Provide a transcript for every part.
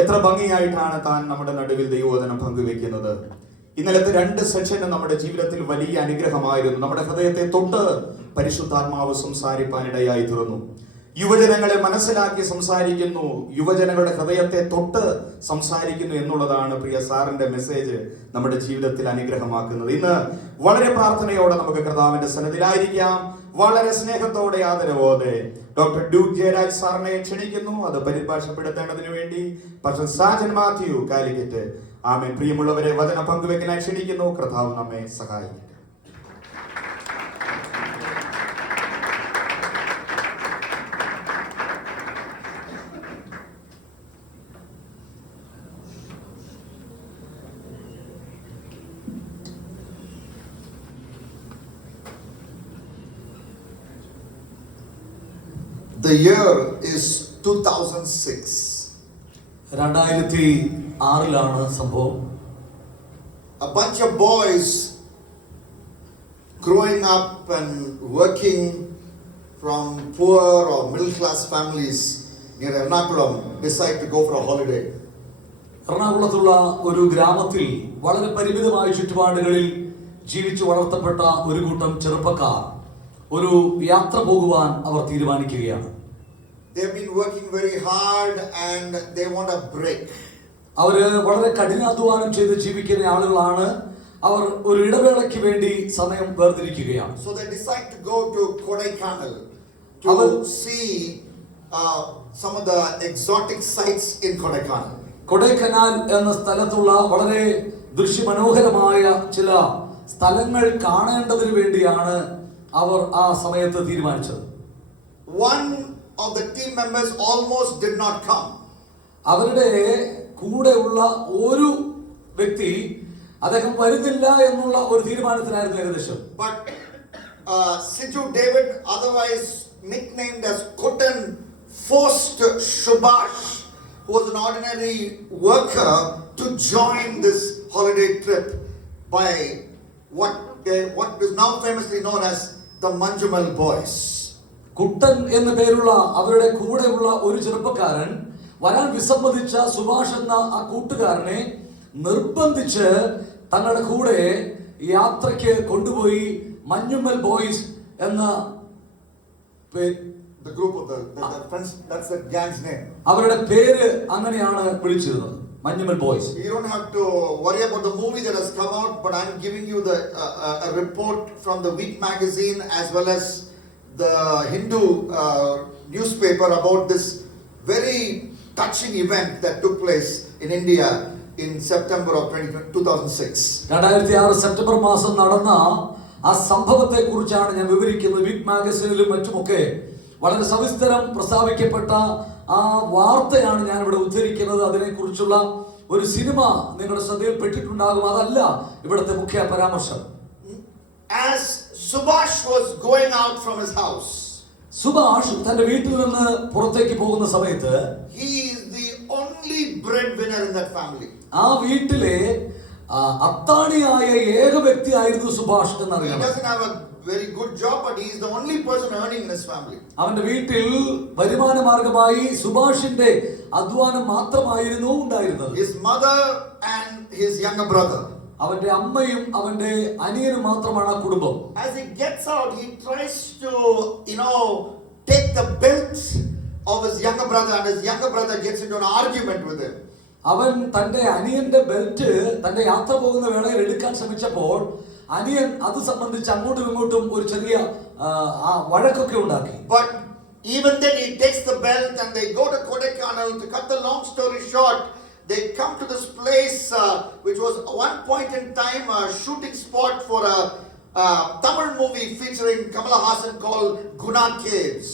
എത്ര ഭംഗിയായിട്ടാണ് താൻ നമ്മുടെ നടുവിൽ ദൈവവചനം പങ്കുവെക്കുന്നത്. ഇന്നലത്തെ 2 സെഷന് നമ്മുടെ ജീവിതത്തിൽ വലിയ അനുഗ്രഹമായിരുന്നു. നമ്മുടെ ഹൃദയത്തെ തൊട്ട് പരിശുദ്ധാത്മാവ് സംസാരിപ്പാനിടയായി തീർന്നു. യുവജനങ്ങളെ മനസ്സിലാക്കി സംസാരിക്കുന്നു, യുവജനങ്ങളുടെ ഹൃദയത്തെ തൊട്ട് സംസാരിക്കുന്നു എന്നുള്ളതാണ് പ്രിയ സാറിന്റെ മെസ്സേജ് നമ്മുടെ ജീവിതത്തിൽ അനുഗ്രഹമാക്കുന്നത്. ഇന്ന് വളരെ പ്രാർത്ഥനയോടെ നമുക്ക് കർത്താവിന്റെ സന്നിധിയിലായിരിക്കാം. വളരെ സ്നേഹത്തോടെ ആദരവോടെ ഡോക്ടർ ഡ്യൂക്ക് ജയരാജ് സാറിനെ ക്ഷണിക്കുന്നു. അത് പരിഭാഷപ്പെടുത്തേണ്ടതിനു വേണ്ടി പാസ്റ്റർ സാജൻ മാത്യു കാലിക്കറ്റ്. ആമേൻ. പ്രിയമുള്ളവരെ, വചനം പങ്കുവെക്കാനായി ക്ഷണിക്കുന്നു. കർത്താവ് നമ്മെ സഹായിക്കട്ടെ. The year is 2006. 2006 സംഭവം. A bunch of boys growing up and working from poor or middle class families near Ernakulam decide to go for a holiday. എറണാകുളത്തുള്ള ഒരു ഗ്രാമത്തിൽ വളരെ പരിമിതമായ ചുറ്റുപാടുകളിൽ ജീവിച്ചു വളർത്തപ്പെട്ട ഒരു കൂട്ടം ചെറുപ്പക്കാർ ഒരു യാത്ര പോകുവാൻ അവർ തീരുമാനിക്കുകയാണ്. They have been working very hard and they want a break. അവര് വളരെ കഠിനാധ്വാനം ചെയ്ത് ജീവിക്കുന്ന ആളുകളാണ്. അവർ ഒരു ഇടവേളയ്ക്ക് വേണ്ടി സമയം വേർതിരിക്കുകയാണ്. So they decide to go to Kodaikanal to see some of the exotic sites in Kodaikanal. Kodaikanal എന്ന സ്ഥലത്തുള്ള വളരെ ദൃശ്യമനോഹരമായ ചില സ്ഥലങ്ങൾ കാണേണ്ടതിന് വേണ്ടിയാണ് അവർ ആ സമയത്ത് തീരുമാനിച്ചത്. One of the team members almost did not come. അവരുടെ കൂടെയുള്ള ഒരു വ്യക്തി അദ്ദേഹം വരുന്നില്ല എന്നുള്ള ഒരു തീരുമാനത്തിലായിരുന്നു ഏകദേശം. But Siju David, otherwise nicknamed as Kutan, forced Subhash, who was an ordinary worker, to join this holiday trip by what is now famously known as the Manjumal Boys. കുട്ടൻ എന്ന പേരുള്ള അവരുടെ കൂടെയുള്ള ഒരു ചെറുപ്പക്കാരൻ വരാൻ വിസമ്മതിച്ച സുഭാഷ് എന്ന ആ കൂട്ടുകാരനെ നിർബന്ധിച്ച് തങ്ങളുടെ കൂടെ യാത്രയ്ക്ക് കൊണ്ടുപോയി മഞ്ഞുമ്മൽ ബോയ്സ് എന്ന the group of the friends, that's the gang's name. അവരുടെ പേര് അങ്ങനെയാണ് വിളിച്ചിരുന്നത്, Manjummel boys. You don't have to worry about the movie that has come out, but I'm giving you the a report from the Week magazine as well as the Hindu newspaper about this very touching event that took place in India in September of 2006. 2006 September മാസം നടന്ന ആ സംഭവത്തെ കുറിച്ചാണ് ഞാൻ വിവരിക്കുന്നത്. Week മാഗസിനിലും മറ്റുമൊക്കെ വളരെ സവിസ്തരം പ്രസ്താവിക്കപ്പെട്ട ആ വാർത്തയാണ് ഞാൻ ഇവിടെ ഉദ്ധരിക്കുന്നത്. അതിനെക്കുറിച്ചുള്ള ഒരു സിനിമ നിങ്ങളുടെ ശ്രദ്ധയിൽപ്പെട്ടിട്ടുണ്ടാകും. അതല്ല ഇവിടുത്തെ മുഖ്യ പരാമർശം. As Subhash was going out from his house, Subhash തന്റെ വീട്ടിൽ നിന്ന് പുറത്തേക്ക് പോകുന്ന സമയത്ത് he is the only breadwinner in that family. ആ വീട്ടിലെ അത്താണിയായ ഏക വ്യക്തിയായിരുന്നു സുഭാഷ് എന്നറിയാം. He doesn't have a very good job, but he is the only person earning in his family. അവന്റെ വീട്ടിൽ വരുമാന മാർഗമായി സുഭാഷിന്റെ അധ്വാനം മാത്രമായിരുന്നു ഉണ്ടായിരുന്നത്. His mother and his younger brother. അവന്റെ അമ്മയും അവന്റെ അനിയനും മാത്രമാണ് ആ കുടുംബം. As he gets out, he tries to, take the belt of his younger brother, and his younger brother gets into an argument with him. അവൻ തന്റെ അനിയന്റെ ബെൽറ്റ് തന്റെ യാത്ര പോകുന്ന വേളയിൽ എടുക്കാൻ ശ്രമിച്ചപ്പോൾ അനിയൻ അത് സംബന്ധിച്ച് അങ്ങോട്ടും ഇങ്ങോട്ടും ഒരു ചെറിയ വഴക്കൊക്കെ ഉണ്ടാക്കി. But even then he takes the belt and they go to Kodaikanal. To cut the long story short, they come to this place which was one point in time a shooting spot for a Tamil movie featuring Kamala Hassan called Guna Caves.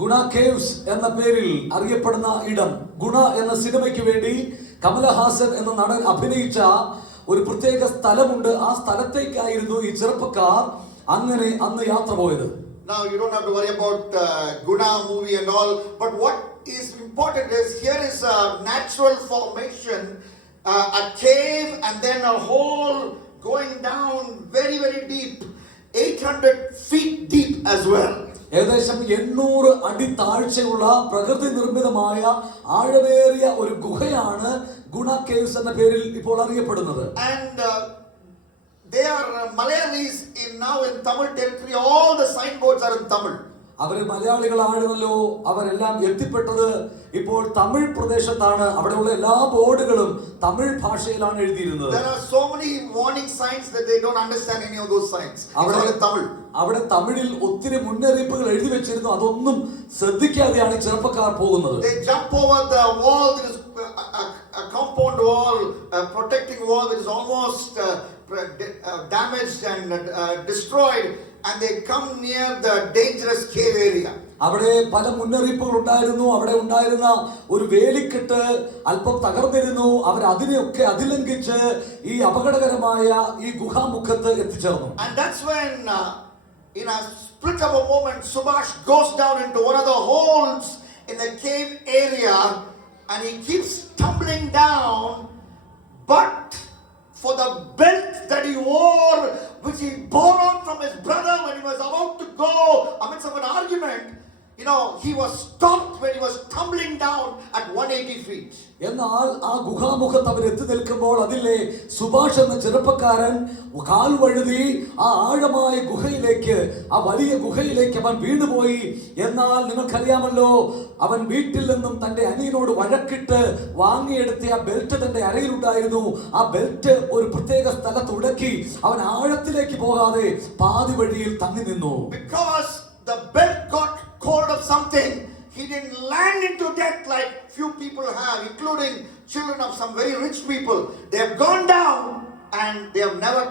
Guna Caves എന്ന പേരിൽ അറിയപ്പെടുന്ന ഇടം. ഗുണ എന്ന സിനിമയ്ക്ക് വേണ്ടി കമലഹാസൻ എന്ന നടൻ അഭിനയിച്ച ഒരു പ്രത്യേക സ്ഥലമുണ്ട്. ആ സ്ഥലത്തേക്കായിരുന്നു ഈ ചെറുപ്പക്കാർ അങ്ങനെ അന്ന് യാത്ര പോയത്. Now you don't have to worry about Guna movie and all, but what is important is here is a natural formation, a cave and then a hole going down very, very deep, 800 feet deep as well. ഏകദേശം 800 അടി താഴ്ചയുള്ള പ്രകൃതി നിർമ്മിതമായ ആഴമേറിയ ഒരു ഗുഹയാണ് ഗുണ caves എന്ന പേരിൽ ഇപ്പോൾ അറിയപ്പെടുന്നത്. And they are Malayalis now in Tamil territory. All the signboards are in Tamil. അവര് മലയാളികളാണല്ലോ. അവരെല്ലാം എത്തിപ്പെട്ടത് ഇപ്പോൾ തമിഴ് പ്രദേശത്താണ്. അവിടെയുള്ള എല്ലാ ബോർഡുകളും തമിഴ് ഭാഷയിലാണ് എഴുതിയിരുന്നത്. There are so many warning signs that they don't understand any of those signs. It's all in Tamil. അവിടെ തമിഴിൽ ഒത്തിരി മുന്നറിയിപ്പുകൾ എഴുതി വെച്ചിരുന്നു. അതൊന്നും ശ്രദ്ധിക്കാതെയാണ് ഈ ചെറുപ്പക്കാർ പോകുന്നത്. They jump over the wall. There is a compound wall, a protecting wall which is almost damaged and destroyed, and they come near the dangerous cave area. അവിടെ പല മുന്നറിയിപ്പുകൾ ഉണ്ടായിരുന്നു. അവിടെ ഉണ്ടായിരുന്ന ഒരു വേലിക്കെട്ട് അല്പം തകർന്നിരുന്നു. അവർ അതിനെയൊക്കെ അതിലംഘിച്ച് ഈ അപകടകരമായ ഈ ഗുഹാമുഖത്ത് എത്തിച്ചേർന്നു. And that's when in a split of a moment Subhash goes down into one of the holes in the cave area, and he keeps tumbling down, but for the belt that he wore, which he borrowed from his brother when he was about to go amidst of an argument, he was stopped when he was tumbling down at 180 feet. എന്നാൽ ആ ഗുഹാമുഖത്ത് അവർ എത്തി നിൽക്കുമ്പോൾ അതിലെ സുഭാഷ് എന്ന ചെറുപ്പക്കാരൻ കാൽ വഴുതി ആ ആഴമായ ഗുഹയിലേക്ക്, ആ വലിയ ഗുഹയിലേക്ക് അവൻ വീണുപോയി. എന്നാൽ നിങ്ങൾക്കറിയാമല്ലോ, അവൻ വീട്ടിൽ നിന്നും തന്റെ അനിയനോട് വഴക്കിട്ട് വാങ്ങിയെടുത്ത ആ ബെൽറ്റ് തന്റെ അരയിലുണ്ടായിരുന്നു. ആ ബെൽറ്റ് ഒരു പ്രത്യേക സ്ഥലത്ത് ഉടക്കി അവൻ ആഴത്തിലേക്ക് പോകാതെ പാതി വഴിയിൽ തങ്ങി നിന്നു. Because the belt got hold of something, he didn't land into death like few people have, including children of some very rich people. They have gone down and they have never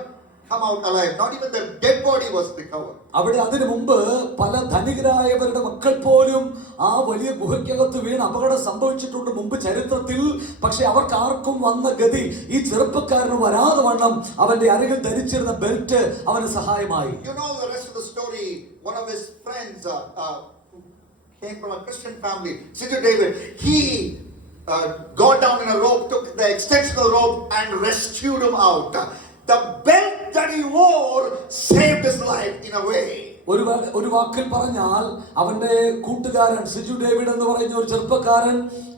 come out alive. Not even the dead body was recovered. അവിടെ അതിനു മുമ്പ് പല ധനികരായവരുടെ മക്കൾ പോലും ആ വലിയ ഗുഹയ്ക്കകത്ത് വീണ് അപകടം സംഭവിച്ചിട്ടുണ്ട് മുമ്പ് ചരിത്രത്തിൽ. പക്ഷെ അവർക്ക് ആർക്കും വന്ന ഗതി ഈ ചെറുപ്പക്കാരന് വരാതെ വണ്ണം അവന്റെ അരയിൽ ധരിച്ചിരുന്ന ബെൽറ്റ് അവന് സഹായമായി. You know the rest of the story. One of his friends came from a Christian family, Sidhu David. He got down in a rope, took the extension of the rope and rescued him out. The belt that he wore saved his life in a way. ഒരു വാക്കിൽ പറഞ്ഞാൽ അവന്റെ കൂട്ടുകാരൻ Siju David എന്ന് പറയുന്ന ഒരു ചെറുപ്പക്കാരൻ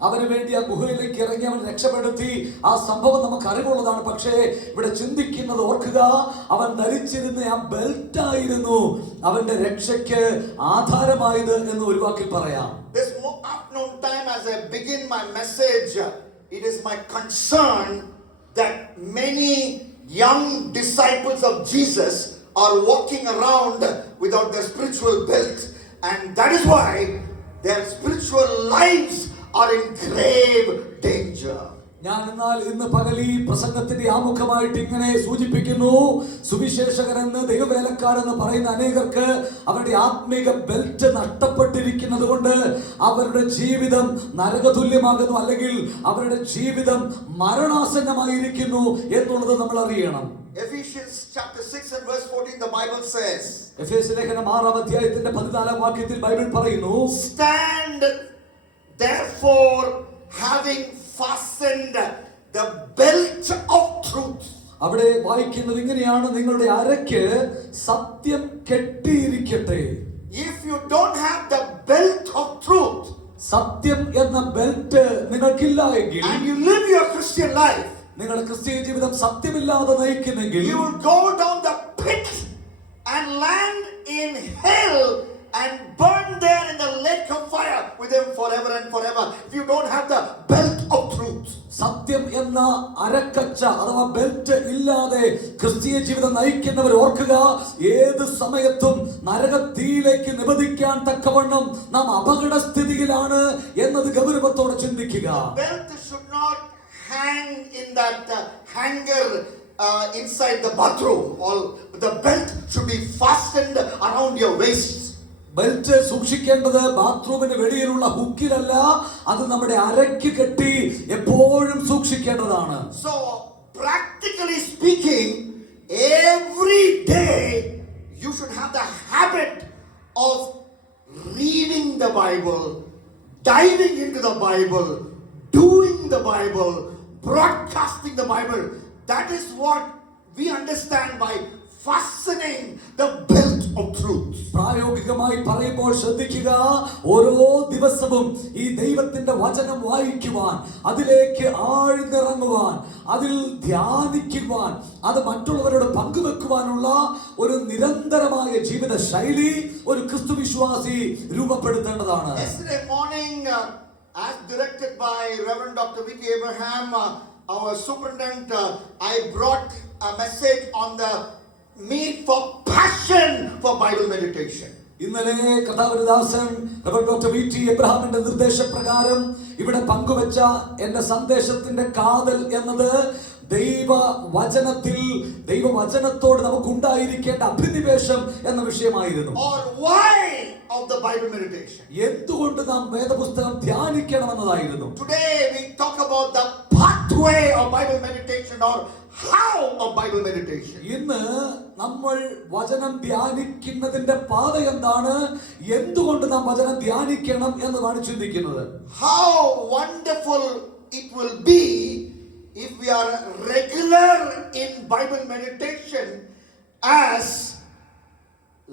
അവന് വേണ്ടി ആ ഗുഹയിലേക്ക് ഇറങ്ങി അവൻ രക്ഷപ്പെടുത്തി. ആ സംഭവം നമുക്ക് അറിവുള്ളതാണ്. പക്ഷേ ഇവിടെ ചിന്തിക്കുന്നത് ഓർക്കുക, അവൻ ധരിച്ചിരുന്ന ആ ബെൽറ്റ് ആയിരുന്നു അവന്റെ രക്ഷയ്ക്ക് ആധാരമായത് എന്ന് ഒരു വാക്കിൽ പറയാം. This afternoon time, as I begin my message, it is my concern that many young disciples of Jesus are walking around without their spiritual belt, and that is why their spiritual lives are in grave danger. ഞാൻ എന്നാൽ ഇന്ന് പകൽ ഈ പ്രസംഗത്തിന്റെ ആമുഖമായിട്ട് ഇങ്ങനെ സൂചിപ്പിക്കുന്നു, സുവിശേഷകരെന്ന് ദൈവവേലക്കാരെന്ന് പറയുന്ന അനേകർക്ക് അവരുടെ ആത്മീക ബെൽറ്റ് നഷ്ടപ്പെട്ടിരിക്കുന്നത് കൊണ്ട് അവരുടെ ജീവിതം നരകതുല്യമാകുന്നു, അല്ലെങ്കിൽ അവരുടെ ജീവിതം മരണാസന്നമായിരിക്കുന്നു എന്നുള്ളത് നമ്മൾ അറിയണം. Ephesians chapter 6 and verse 14, the Bible says, എഫേസ്യ ലേഖനം 6-ാം അധ്യായത്തിന്റെ 14-ാം വാക്യത്തിൽ ബൈബിൾ പറയുന്നു, stand therefore having fastened the belt of truth. അവിടെ വായിക്കുന്നത് ഇങ്ങനെയാണ്, നിങ്ങളുടെ അരയ്ക്ക് സത്യം കെട്ടിയിരിക്കട്ടെ. If you don't have the belt of truth, സത്യം എന്ന ബെൽറ്റ് നിങ്ങൾക്കില്ല എങ്കിൽ, and you live your Christian life, നിങ്ങൾ ക്രിസ്തീയ ജീവിതം സത്യമില്ലാതെ നയിക്കുന്നെങ്കിൽ, you will go down the pit and land in hell and burn there in the lake of fire with him forever and forever, if you don't have the belt of truth. സത്യം എന്ന അരക്കച്ച അഥവാ belt ഇല്ലാതെ ക്രിസ്തീയ ജീവിതം നയിക്കുന്നവർ ഓർക്കുക, ഏത് സമയത്തും നരകത്തീയിലേക്ക് നിബന്ധിക്കാൻ തക്കവണ്ണം നാം അപകടസ്ഥിതിയിലാണ് എന്നത് ഗൗരവത്തോടെ ചിന്തിക്കുക. Belt should not hang in that hanger inside the bathroom. All the belt should be fastened around your waist. Belt സൂക്ഷിക്കേണ്ടത് ബാത്റൂമിന് വെളിയിലുള്ള ഹുക്കിലല്ല, അത് നമ്മുടെ അരയ്ക്ക് കെട്ടി എപ്പോഴും സൂക്ഷിക്കേണ്ടതാണ്. So practically speaking, every day you should have the habit of reading the Bible, diving into the Bible, doing the Bible, broadcasting the Bible. That is what we understand by fastening the belt of truth. പ്രായോഗികമായി പറയുമ്പോൾ ശ്രദ്ധിക്കുക, ഓരോ ദിവസവും ഈ ദൈവത്തിന്റെ വചനം വായിക്കുവാൻ, അതിലേക്ക് ആഴ്ന്നിറങ്ങുവാൻ, അതിൽ ധ്യാനിക്കുവാൻ, അത് മറ്റുള്ളവരോട് പങ്കുവെക്കുവാനുള്ള ഒരു നിരന്തരമായ ജീവിത ശൈലി ഒരു ക്രിസ്തു വിശ്വാസി രൂപപ്പെടുത്തേണ്ടതാണ്. Yesterday morning, as directed by Reverend Dr. V.T. Abraham, our superintendent, I brought a message on the need for passion for Bible meditation. ഇന്നലെ കഥാവരദാസൻ ഡോക്ടർ വി ടി എബ്രഹാമിന്റെ നിർദ്ദേശപ്രകാരം ഇവിടെ പങ്കുവച്ച എന്റെ സന്ദേശത്തിന്റെ കാതൽ എന്നത് ദൈവവചനത്തോട് നമുക്ക് ഉണ്ടായിരിക്കേണ്ട അഭിനിവേശം എന്ന വിഷയമായിരുന്നു. Or why of the Bible meditation? എന്തുകൊണ്ട് നാം വേദപുസ്തകം ധ്യാനിക്കണമെന്നതായിരുന്നു. Today we talk about the pathway of Bible meditation or how of Bible meditation. ഇന്ന് നമ്മൾ വചനം ധ്യാനിക്കുന്നതിന്റെ പാത എന്താണ്, എന്തുകൊണ്ട് നാം വചനം ധ്യാനിക്കണം എന്നതാണ് ചിന്തിക്കുന്നത്. How wonderful it will be if we are regular in Bible meditation as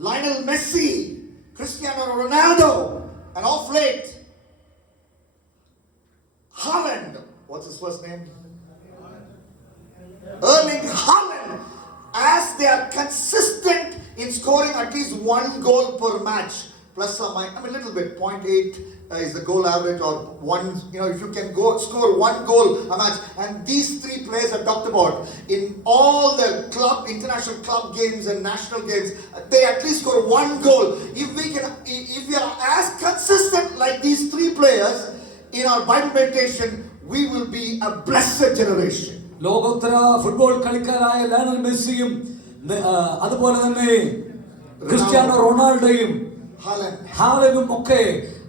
Lionel Messi, Cristiano Ronaldo, and of late Haaland. What's his first name? Erling Haaland. As they are consistent in scoring at least one goal per match, plus or minus, a little bit, 0.8 is the goal average, or one, if you can score one goal a match. And these three players are talked about in all the international club games and national games. They at least score one goal. If we are as consistent like these three players in our Bible meditation, we will be a blessed generation. ലോകോത്തര football കളിക്കാരായ Lionel മെസ്സിയും അതുപോലെ തന്നെ Cristiano റൊണാൾഡോയും ഹാലനും ഒക്കെ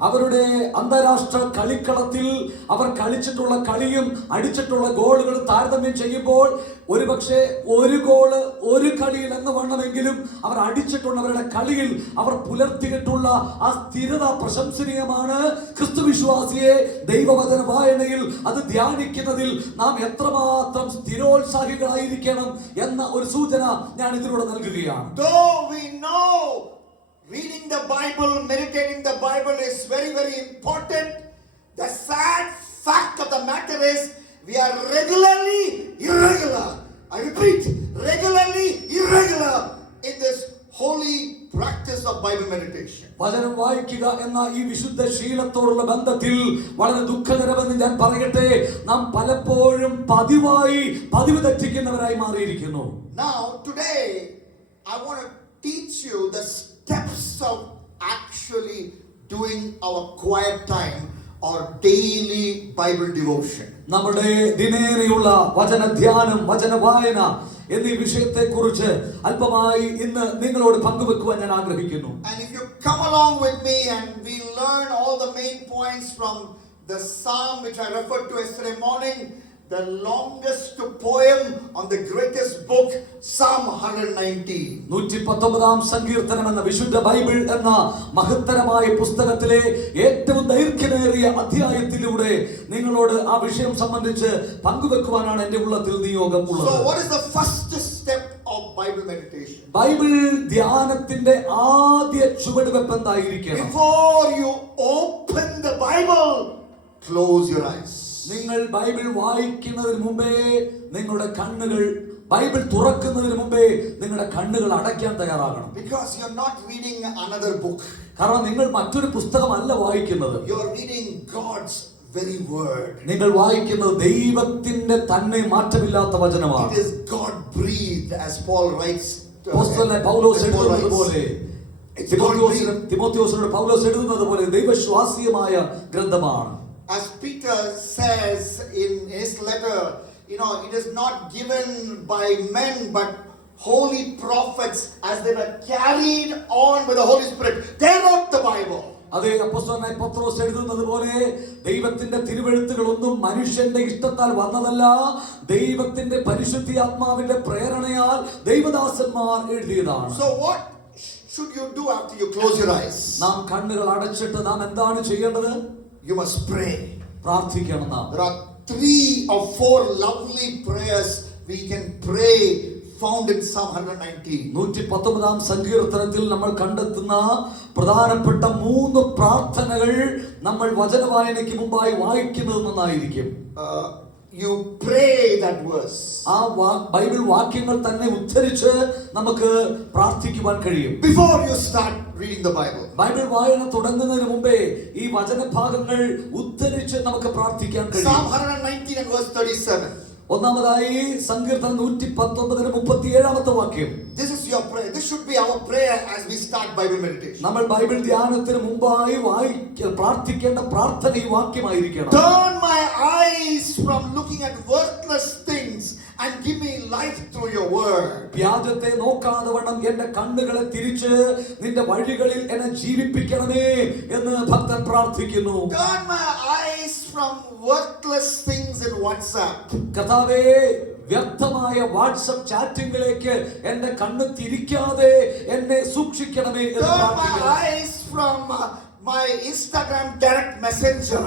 അവരുടെ അന്താരാഷ്ട്ര കളിക്കളത്തിൽ അവർ കളിച്ചിട്ടുള്ള കളിയും അടിച്ചിട്ടുള്ള ഗോളുകൾ താരതമ്യം ചെയ്യുമ്പോൾ ഒരുപക്ഷെ ഒരു ഗോള് ഒരു കളിയിൽ എന്ന് വേണമെങ്കിലും അവർ അടിച്ചിട്ടുള്ള അവരുടെ കളിയിൽ അവർ പുലർത്തിയിട്ടുള്ള ആ സ്ഥിരത പ്രശംസനീയമാണ്. ക്രിസ്തു വിശ്വാസിയെ ദൈവവചന വായനയിൽ അത് ധ്യാനിക്കുന്നതിൽ നാം എത്രമാത്രം സ്ഥിരോത്സാഹികളായിരിക്കണം എന്ന ഒരു സൂചന ഞാൻ ഇതിലൂടെ നൽകുകയാണ്. Reading the Bible, meditating the Bible is very, very important. The sad fact of the matter is we are regularly irregular. I repeat, regularly irregular in this holy practice of Bible meditation. വചനം വായിക്കുക എന്ന ഈ വിശുദ്ധ ശീലത്തോടുള്ള ബന്ധത്തിൽ വളരെ ദുഃഖകരമെന്ന് ഞാൻ പറയട്ടെ, നാം പലപ്പോഴും പതിവ് തെറ്റിക്കുന്നവരായി മാറിയിരിക്കുന്നു. Now today I want to teach you the steps of actually doing our quiet time or daily Bible devotion. നമ്മുടെ ദിനേനയുള്ള വചന ധ്യാനം, വചന വായന എന്നീ വിഷയത്തെ കുറിച്ച് അല്പമായി ഇന്ന് നിങ്ങളോട് പങ്കുവെക്കുവാൻ ഞാൻ ആഗ്രഹിക്കുന്നു. And if you come along with me and we learn all the main points from the psalm which I referred to yesterday morning, the longest poem on the greatest book, Psalm 119. 119 സങ്കീർത്തനം എന്ന വിശുദ്ധ Bible എന്ന മഹത്തരമായ പുസ്തകത്തിലെ ഏറ്റവും ദൈർഘ്യമേറിയ അധ്യായത്തിലൂടെ നിങ്ങളോട് ആ വിഷയം സംബന്ധിച്ച് പങ്കുവെക്കുവാനാണ് എൻ്റെ ഉള്ളത്തിൽ നിയോഗം ഉള്ളത്. So what is the first step of Bible meditation? Bible ധ്യാനത്തിന്റെ ആദ്യ ചുവടുവെപ്പ് എന്തായിരിക്കണം? Before you open the Bible, close your eyes. നിങ്ങൾ ബൈബിൾ വായിക്കുന്നതിന് മുമ്പേ നിങ്ങളുടെ കണ്ണുകൾ, ബൈബിൾ തുറക്കുന്നതിന് മുമ്പേ നിങ്ങളുടെ കണ്ണുകൾ അടയ്ക്കാൻ തയ്യാറാകണം. Because you are not reading another book. കാരണം നിങ്ങൾ മറ്റൊരു പുസ്തകമല്ല വായിക്കുന്നത്. You are reading God's very word. നിങ്ങൾ വായിക്കുന്നത് ദൈവത്തിന്റെ തന്നെ മാറ്റമില്ലാത്ത വചനമാണ്. It is God breathed, as Paul writes. അപ്പോസ്തലനായ പൗലോസ് എഴുതുന്നതുപോലെ, തിമോഥെയോസിനോട് പൗലോസ് എഴുതുന്നതുപോലെ ദൈവശ്വാസീയമായ ഗ്രന്ഥമാണ്. As Peter says in his letter, it is not given by men but holy prophets as they were carried on by the Holy Spirit. They wrote the Bible. അതേ അപ്പോസ്തലനായ പത്രോസ് എഴുതുന്നതുപോലെ ദൈവത്തിന്റെ തിരുവെഴുത്തുകളൊന്നും മനുഷ്യന്റെ ഇഷ്ടത്താൽ വന്നതല്ല, ദൈവത്തിന്റെ പരിശുദ്ധാത്മാവിന്റെ പ്രേരണയാൽ ദൈവദാസന്മാർ എഴുതിയതാണ്. So what should you do after you close your eyes? നാം കണ്ണുകൾ അടച്ചിട്ട് നാം എന്താണ് ചെയ്യേണ്ടത്? You must pray. പ്രാർത്ഥിക്കണം നാം. There are 3 or 4 lovely prayers we can pray found in Psalm 119. 119 സങ്കീർത്തനത്തിൽ നമ്മൾ കണ്ടെത്തുന്ന പ്രധാനപ്പെട്ട 3 പ്രാർത്ഥനകൾ നമ്മൾ വചനവായനയ്ക്ക് മുമ്പായി വായിക്കുന്നത് നന്നായിരിക്കും. You pray that verse. ആ ബൈബിൾ വാക്യങ്ങൾ തന്നെ ഉദ്ധരിച്ച് നമുക്ക് പ്രാർത്ഥിക്കുവാൻ കഴിയും. Before you start reading the Bible. Bible വായന തുടങ്ങുന്നതിന് മുമ്പേ ഈ വചനഭാഗങ്ങൾ ഉദ്ധരിച്ച് നമുക്ക് പ്രാർത്ഥിക്കാൻ കഴിയും. Psalm 119 and verse 37. ഒന്നാമതായി സങ്കീർത്തനം 119-37 വാക്യം. This is your prayer. This should be our prayer as we start Bible meditation. നമ്മൾ ബൈബിൾ ധ്യാനത്തിന് മുമ്പായി പ്രാർത്ഥിക്കേണ്ട പ്രാർത്ഥന ഈ വാക്യമായിരിക്കണം. Turn my eyes from looking at worthless things and give me life through your word. വ്യാജത്തെ നോക്കാതെ വണ്ണം എന്റെ കണ്ണുകളെ തിരിച്ച് നിന്റെ വഴികളിൽ എന്നെ ജീവിപ്പിക്കണമേ എന്ന് ഭക്തൻ പ്രാർത്ഥിക്കുന്നു. Turn my eyes from worthless things in WhatsApp. കർത്താവേ, വ്യർത്ഥമായ വാട്സ്ആപ്പ് ചാറ്റിംഗിലേക്ക് എന്റെ കണ്ണ് തിരിക്കാതെ എന്നെ സൂക്ഷിക്കണമേ എന്ന് Turn my പ്രാർത്ഥിക്കുന്നു. eyes from my Instagram direct messenger.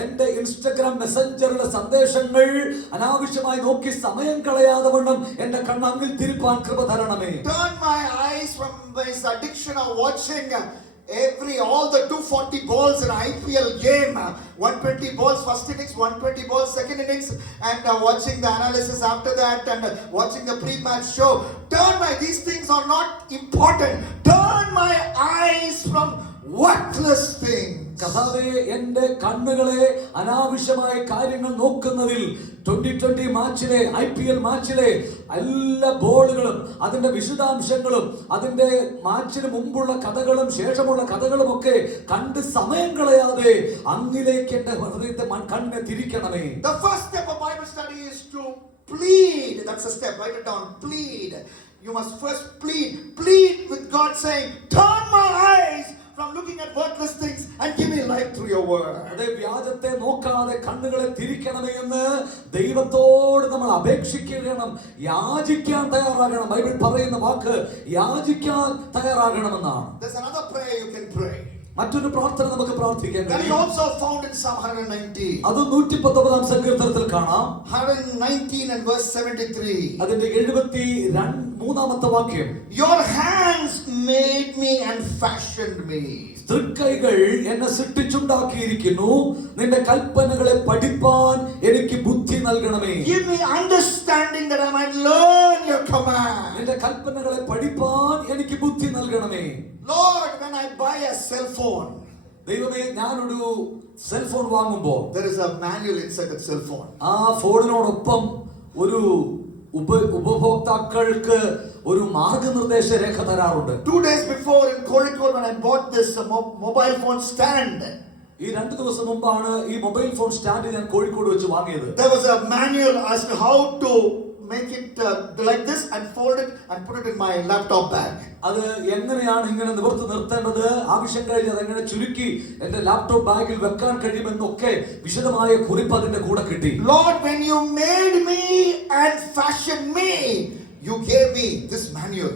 എന്റെ ഇൻസ്റ്റഗ്രാം മെസ്സഞ്ചറിലെ സന്ദേശങ്ങൾ അനാവശ്യമായി നോക്കി സമയം കളയാതെ വണ്ണം എന്റെ കണ്ണ് അങ്ങിൽ തിരിപ്പാൻ കൃപ തരണമേ. Turn my eyes from this addiction of watching all the 240 balls in IPL game, 120 balls first innings, 120 balls second innings, and watching the analysis after that and watching the pre-match show. These things are not important. Turn my eyes from worthless things. കർത്താവേ, എന്റെ കണ്ണുകളെ അനാവശ്യമായ കാര്യങ്ങൾ നോക്കുന്നതിൽ 2020 മാച്ചിലെ IPL മാച്ചിലെ എല്ലാ ബോളുകളും അതിന്റെ വിശദാംശങ്ങളും അതിന്റെ മാച്ചിന് മുമ്പുള്ള കഥകളും ശേഷമുള്ള കഥകളും ഒക്കെ കണ്ട് സമയം കളയാതെ അങ്ങിലേക്ക് എന്റെ ഹൃദയത്തെ കണ്ണിനെ തിരിക്കണമേ. The first step of Bible study is to plead. That's a step. Write it down. Plead. You must first plead with God, saying, turn my eyes from looking at worthless things and give me life through your word. അതേ, വ്യാജത്തെ നോക്കാതെ കണ്ണുകളെ തിരിക്കണമേ എന്ന് ദൈവത്തോട് നമ്മൾ അപേക്ഷിക്കണം, യാചിക്കാൻ തയ്യാറാകണം. Bible പറയുന്ന വാക്ക് യാചിക്കാൻ തയ്യാറാകണമെന്നാണ്. There's another prayer you can pray. മറ്റൊരു പ്രാർത്ഥന നമുക്ക് പ്രാർത്ഥിക്കാൻ That is കഴിയും. also found in Psalm 119. അത് 119 സങ്കീർത്തനത്തിൽ കാണാം. 119 and verse 73. അതിന്റെ 73 വാക്യം. Your hands made me and fashioned me. തൃക്കൈകൾ എന്നെ സൃഷ്ടിച്ചുണ്ടാക്കിയിരിക്കുന്നു, നിന്റെ കൽപ്പനകളെ പഠിപ്പാൻ എനിക്ക് ബുദ്ധി നൽകണമേ. Give me understanding that I might learn your command. നിന്റെ കൽപ്പനകളെ പഠിപ്പാൻ എനിക്ക് ബുദ്ധി നൽകണമേ. Lord, when I buy a cell phone, ദൈവമേ, ഞാനൊരു സെൽഫോൺ വാങ്ങുമ്പോൾ there is a manual inside that cell phone. ആ ഫോണിനോടൊപ്പം ഒരു ഉപഭോക്താക്കൾക്ക് ഒരു മാർഗനിർദ്ദേശ രേഖ തരാറുണ്ട്. 2 days before in Kozhikode when I bought this mobile phone stand, ഈ 2 ദിവസം മുമ്പാണ് ഈ മൊബൈൽ ഫോൺ സ്റ്റാൻഡ് ഞാൻ കോഴിക്കോട് വെച്ച് വാങ്ങിയത്. there was a manual as to how to make it like this and fold it and put it in my laptop bag. അത് എങ്ങനെയാണ് ഇങ്ങനെ നിവർത്തി നിർത്തേണ്ടത്, ആവശ്യം കഴിഞ്ഞ് അതെങ്ങനെ ചുരുക്കി എന്റെ ലാപ്ടോപ്പ് ബാഗിൽ വെക്കാൻ കഴിയുമെന്നൊക്കെ വിശദമായ കുറിപ്പ് അതിന്റെ കൂടെ കിട്ടി. Lord, when you made me and fashioned me, you gave me this manual.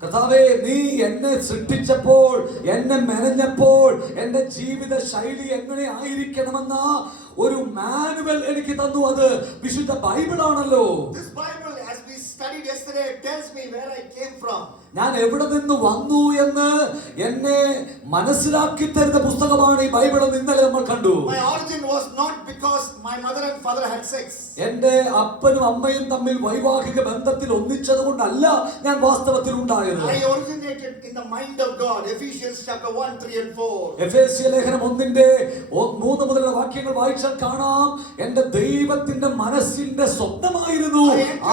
കർത്താവേ, നീ എന്നെ സൃഷ്ടിച്ചപ്പോൾ, എന്നെ മെനഞ്ഞപ്പോൾ എന്റെ ജീവിത ശൈലി എങ്ങനെ ആയിരിക്കണമെന്ന ഒരു മാനുവൽ എനിക്ക് തന്നു. അത് വിശുദ്ധ ബൈബിളാണല്ലോ. This Bible, as we studied yesterday, tells me where I came from. ഞാൻ എവിടെ നിന്ന് വന്നു എന്ന് എന്നെ മനസ്സിലാക്കി തരുന്ന പുസ്തകമാണ് ഈ ബൈബിൾ എന്ന് ഇന്നലെ നമ്മൾ കണ്ടു. My origin was not because my mother and father had sex. എന്റെ അപ്പനും അമ്മയും തമ്മിൽ വൈവാഹിക ബന്ധത്തിൽ ഒന്നിച്ചത് കൊണ്ടല്ല ഞാൻ വാസ്തവത്തിൽ ഉണ്ടായത്. I originated in the mind of God. Ephesians chapter 1, 3 and 4. എഫേസ്യ ലേഖനം 1-3 മുതലുള്ള വാക്യങ്ങൾ വായിച്ചാൽ കാണാം, എന്റെ ദൈവത്തിന്റെ മനസ്സിന്റെ സ്വപ്നമായിരുന്നു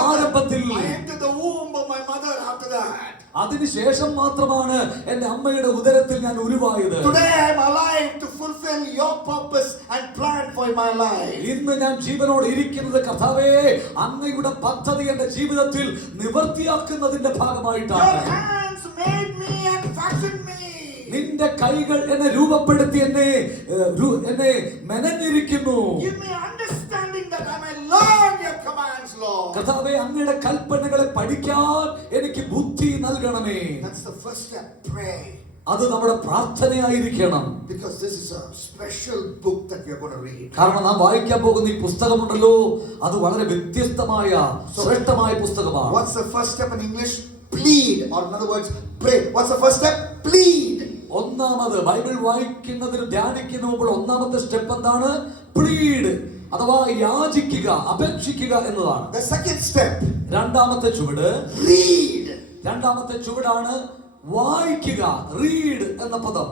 ആരംഭത്തിൽ. I entered the womb of my mother after that. അതിനുശേഷം മാത്രമാണ് എന്റെ അമ്മയുടെ ഉദരത്തിൽ ഞാൻ ഉരുവായത്. Today I am alive to fulfill your purpose and plan for my life. ഇന്ന് ഞാൻ ജീവനോടെ ഇരിക്കുന്നത് കർത്താവേ, അങ്ങയുടെ പദ്ധതി എന്റെ ജീവിതത്തിൽ നിവർത്തിയാക്കുന്നതിന്റെ ഭാഗമായിട്ടാണ്. Your hands made me and fashioned me. നിന്റെ കൈകൾ എന്നെ രൂപപ്പെടുത്തി എന്നെ മെനഞ്ഞിരിക്കുന്നു. Give me understanding that I may learn your commands, Lord. കർത്താവേ, അങ്ങയുടെ കൽപ്പനകളെ പഠിക്കാൻ എനിക്ക് ബുദ്ധി നൽകണമേ. That's the first step. Pray. അത് നമ്മുടെ പ്രാർത്ഥനയായിരിക്കണം. Because this is a special book that we are going to read. കാരണം നാം വായിക്കാൻ പോകുന്ന ഈ പുസ്തകമുണ്ടല്ലോ, അത് വളരെ വ്യത്യസ്തമായ ശ്രേഷ്ഠമായ പുസ്തകമാണ്. What's the first step in English? Plead, or in other words, pray. What's the first step? Plead. ഒന്നാമത് ബൈബിൾ വായിക്കുന്നതിന് ധ്യാനിക്കുന്ന മുമ്പ് ഒന്നാമത്തെ സ്റ്റെപ്പ് എന്താണ്? പ്ലീഡ്, അഥവാ യാചിക്കുക, അപേക്ഷിക്കുക എന്നതാണ്. The second step, രണ്ടാമത്തെ ചുവട് read. രണ്ടാമത്തെ ചുവടാണ് വായിക്കുക, റീഡ് എന്ന പദം.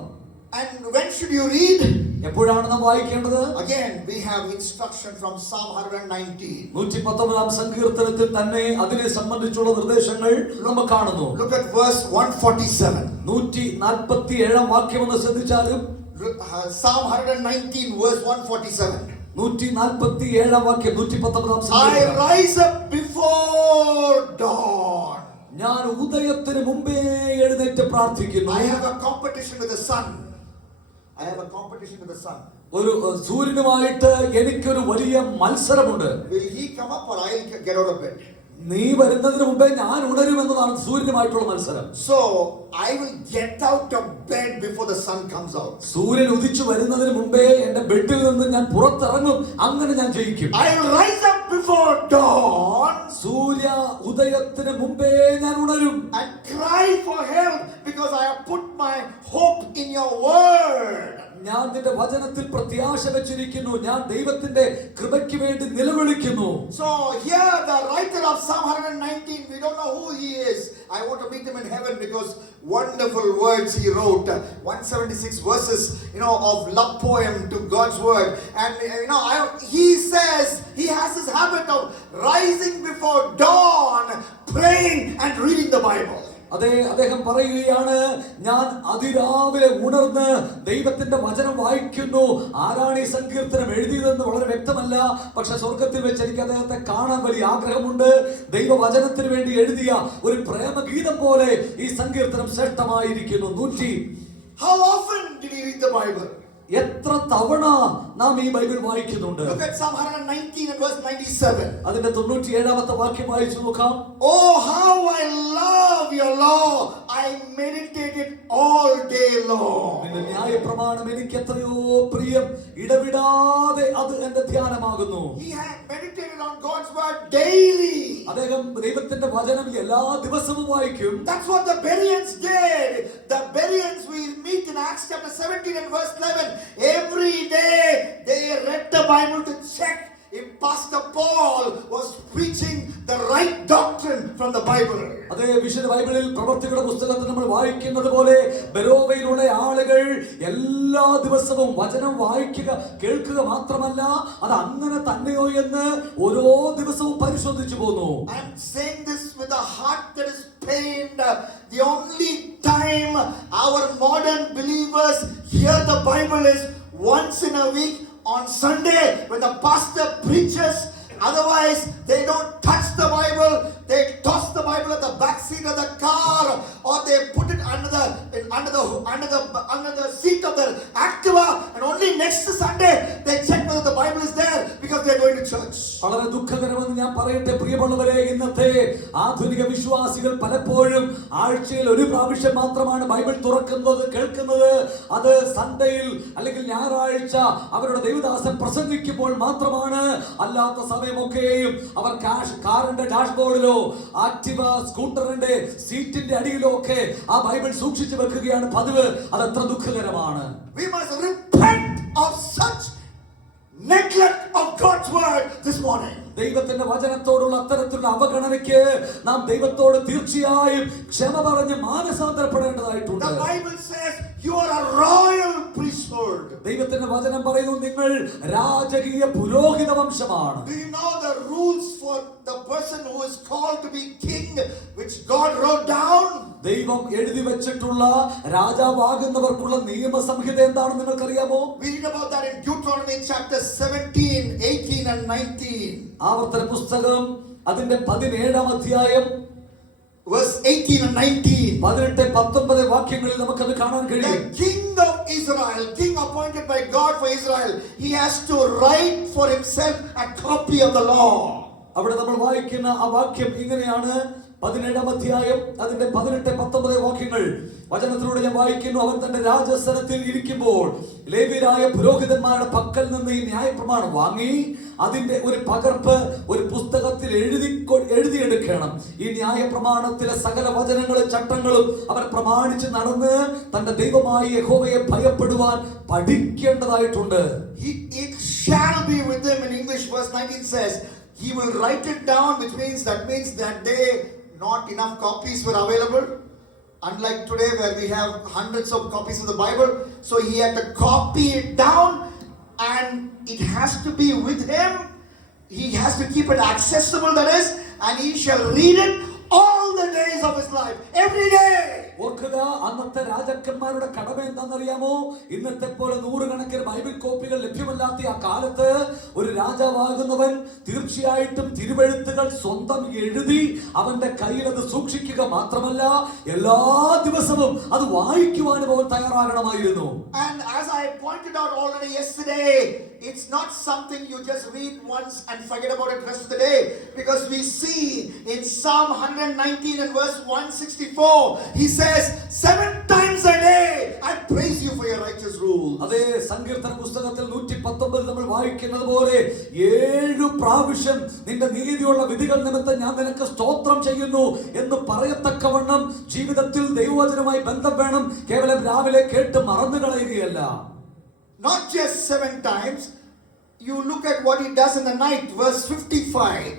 And when should you read? എപ്പോഴാണ് നാം വായിക്കേണ്ടത്? Again, we have instruction from Psalm 119. 119 സങ്കീർത്തനത്തിൽ തന്നെ അതിനെ സംബന്ധിച്ചുള്ള നിർദ്ദേശങ്ങൾ നമ്മൾ കാണുന്നു. Look at verse 147. 147 വാക്യം ഒന്ന് ശ്രദ്ധിച്ചാലും, Psalm 119 verse 147. 147 വാക്യം 119 I rise up before dawn. ഞാൻ ഉദയത്തിന് മുമ്പേ എഴുന്നേറ്റ് പ്രാർത്ഥിക്കുന്നു. I have a competition with the sun. I have a competition with the sun. ഒരു സൂര്യനുമായിട്ട് എനിക്കൊരു വലിയ മത്സരമുണ്ട്. Will he come up or I'll get out of bed? നീ വരുന്നതിന് മുമ്പേ ഞാൻ ഉണരുമെന്നതാണ് സൂര്യനുമായിട്ടുള്ള മത്സരം. So I will get out of bed before the sun comes out. സൂര്യൻ ഉദിച്ചു വരുന്നതിന് മുമ്പേ എന്റെ ബെഡിൽ നിന്ന് ഞാൻ പുറത്തിറങ്ങും, അങ്ങനെ ഞാൻ ജയിക്കും. I will rise up before dawn. സൂര്യ ഉദയത്തിന് മുമ്പേ ഞാൻ ഉണരും. And cry for help because I have put my hope in your word. ഞാൻ നിന്റെ വചനത്തിൽ പ്രത്യാശ വെച്ചിരിക്കുന്നു, ഞാൻ ദൈവത്തിന്റെ കൃപയ്ക്ക് വേണ്ടി നിലവിളിക്കുന്നു. So here the writer of Psalm 119, we don't know who he is. I want to meet him in heaven because wonderful words he wrote. 176 verses, of love poem to God's word. And he says he has this habit of rising before dawn, praying and reading the Bible. അദ്ദേഹം പറയുകയാണ്, ഞാൻ അതിരാവിലെ ഉണർന്ന് ദൈവത്തിന്റെ വചനം വായിക്കുന്നു. ആരാണ് ഈ സങ്കീർത്തനം എഴുതിയതെന്ന് വളരെ വ്യക്തമല്ല, പക്ഷെ സ്വർഗത്തിൽ വെച്ച് എനിക്ക് അദ്ദേഹത്തെ കാണാൻ വലിയ ആഗ്രഹമുണ്ട്. ദൈവവചനത്തിന് വേണ്ടി എഴുതിയ ഒരു പ്രേമഗീതം പോലെ ഈ സങ്കീർത്തനം ശ്രേഷ്ഠമായിരിക്കുന്നു. How often did he read the Bible? എത്ര തവണ നാം ഈ ബൈബിൾ വായിക്കുന്നുണ്ട്? Look at Psalm 119 and verse 97. അതിന്റെ 97ാമത്തെ വാക്യം വായിച്ചു നോക്കാം. Oh, how I love your law. I meditate it all day long. നിന്റെ ന്യായപ്രമാണം എനിക്ക് എത്രയോ പ്രിയം, ഇടവിടാതെ അത് എന്റെ ധ്യാനമാകുന്നു. He had meditated on God's word daily. അദ്ദേഹം ദൈവത്തിന്റെ വചനം എല്ലാ ദിവസവും വായിക്കും. That's what the Bereans did. The Bereans we meet in Acts chapter 17 and verse 11. Every day they read the Bible to check if Pastor Paul was preaching the right doctrine from the Bible. അതേ വിശുദ്ധ ബൈബിളിൽ പ്രവർത്തികളുടെ പുസ്തകത്തിൽ നമ്മൾ വായിക്കുന്നത് പോലെ ബെരോവയിലുള്ള ആളുകൾ എല്ലാ ദിവസവും വചനം വായിക്കുക, കേൾക്കുക മാത്രമല്ല, അത് അങ്ങനെ തന്നെയോ എന്ന് ഓരോ ദിവസവും പരിശോധിച്ചു പോന്നു. I am saying this with a heart that is pained. The only time our modern believers hear the Bible is once in a week on Sunday when the pastor preaches. Otherwise they don't touch the Bible. They toss the Bible at the back seat of the car, or they put it under the seat of the Activa, and only next Sunday they check whether the Bible is there because they are going to church. വളരെ ദുഃഖകരമെന്ന് ഞാൻ പറയട്ടെ പ്രിയമുള്ളവരെ, ഇന്നത്തെ ആധുനിക വിശ്വാസികൾ പലപ്പോഴും ആഴ്ചയിൽ ഒരു പ്രാവശ്യം മാത്രമാണ് ബൈബിൾ തുറക്കുന്നത്, കേൾക്കുന്നത്. അത് സൺഡേയിൽ അല്ലെങ്കിൽ ഞായറാഴ്ച അവരുടെ ദൈവദാസൻ പ്രസംഗിക്കുമ്പോൾ മാത്രമാണ്. അല്ലാത്ത സമയമൊക്കെയും അവർ കാറിന്റെ ഡാഷ്ബോർഡിലോ ആക്ടിവ സ്കൂട്ടറിന്റെ സീറ്റിന്റെ അടിയിലോ ഒക്കെ ആ ബൈബിൾ സൂക്ഷിച്ചു വെക്കുകയാണ് പതിവ്. അത് എത്ര ദുഃഖകരമാണ്. We must repent of such neglect of God's word this morning. ദൈവത്തിന്റെ വചനത്തോടുള്ള അത്തരത്തിലുള്ള അവഗണനയ്ക്ക് നാം ദൈവത്തോട് തീർച്ചയായും ക്ഷമ പറഞ്ഞ് മാനസാന്തരപ്പെടേണ്ടതായിട്ടുണ്ട്. The Bible says you are a royal priesthood. ദൈവത്തിന്റെ വചനം പറയുന്നു, നിങ്ങൾ രാജകീയ പുരോഹിത വംശമാണ്. Do you know the rules for the person who is called to be king, which God wrote down? ദൈവം എഴുതി വെച്ചിട്ടുള്ള രാജാവാകുന്നവർക്കുള്ള നിയമസംഹിത എന്താണെന്ന് നിങ്ങൾക്കറിയാമോ? We read about that in Deuteronomy chapter 17, 18 and 19. ആവർത്തന പുസ്തകം അതിന്റെ 17-ാം അധ്യായം verse 18 and 19. 18-19 വാക്യങ്ങളിൽ നമുക്കത് കാണാൻ കഴിയും. The king of Israel, king appointed by God for Israel, he has to write for himself a copy of the law. അവിടെ നമ്മൾ വായിക്കുന്ന ആ വാക്യം ഇങ്ങനെയാണ്: 17-ാം അധ്യായം അതിന്റെ 18-19 വാക്യങ്ങൾ വചനത്തിലൂടെ ഞാൻ വായിക്കുന്നു. അവൻ തന്റെ രാജസ്ഥലത്തിൽ ഇരിക്കുമ്പോൾ ലേവ്യരായ പുരോഹിതന്മാരുടെ പക്കൽ നിന്ന് ഈ ന്യായപ്രമാണം വാങ്ങി അതിന്റെ ഒരു പകർപ്പ് ഒരു പുസ്തകത്തിൽ എഴുതിയെടുക്കണം. ഈ ന്യായപ്രമാണത്തിലെ സകല വചനങ്ങളും ചട്ടങ്ങളും അവർ പ്രമാണിച്ച് നടന്ന് തന്റെ ദൈവമായ യഹോവയെ ഭയപ്പെടുവാൻ പഠിക്കേണ്ടതായിട്ടുണ്ട്. It shall be with them. In English, verse 19 says, he will write it down, which means that day not enough copies were available. Unlike today where we have hundreds of copies of the Bible. So he had to copy it down and it has to be with him. He has to keep it accessible, that is, and he shall read it all the days of his life, every day. ഓർക്കുക, അന്നത്തെ രാജാക്കന്മാരുടെ കടമ എന്താണെന്നറിയാമോ? ഇന്നത്തെ പോലെ നൂറുകണക്കിന് Bible കോപ്പികൾ ലഭ്യമല്ലാത്ത ആ കാലത്ത് ഒരു രാജാവാകുന്നവൻ തീർച്ചയായിട്ടും തിരുവെഴുത്തുകൾ സ്വന്തം എഴുതി അവന്റെ കയ്യിൽ അത് സൂക്ഷിക്കുക മാത്രമല്ല എല്ലാ ദിവസവും അത് വായിക്കുവാനും അവൻ തയ്യാറാകണമായിരുന്നു. And as I pointed out already yesterday, it's not something you just read once and forget about it the rest of the day, because we see in Psalm 119 and verse 164 he says 7 times a day I praise you for your righteous rules. അതേ സങ്കീർത്തന പുസ്തകത്തിൽ 119 നമ്മൾ വായിക്കുന്നത് പോലെ 7 പ്രാവശ്യം നിന്റെ നീതിയുള്ള വിധികൾ നിമിത്തം ഞാൻ നിനക്ക് സ്തോത്രം ചെയ്യുന്നു എന്ന് പറയത്തക്കവണ്ണം ജീവിതത്തിൽ ദൈവവചനവുമായി ബന്ധം വേണം. കേവലം രാവിലെ കേട്ട് മറന്നു കളയുകയല്ല. Not just 7 times. You look at what he does in the night. Verse 55.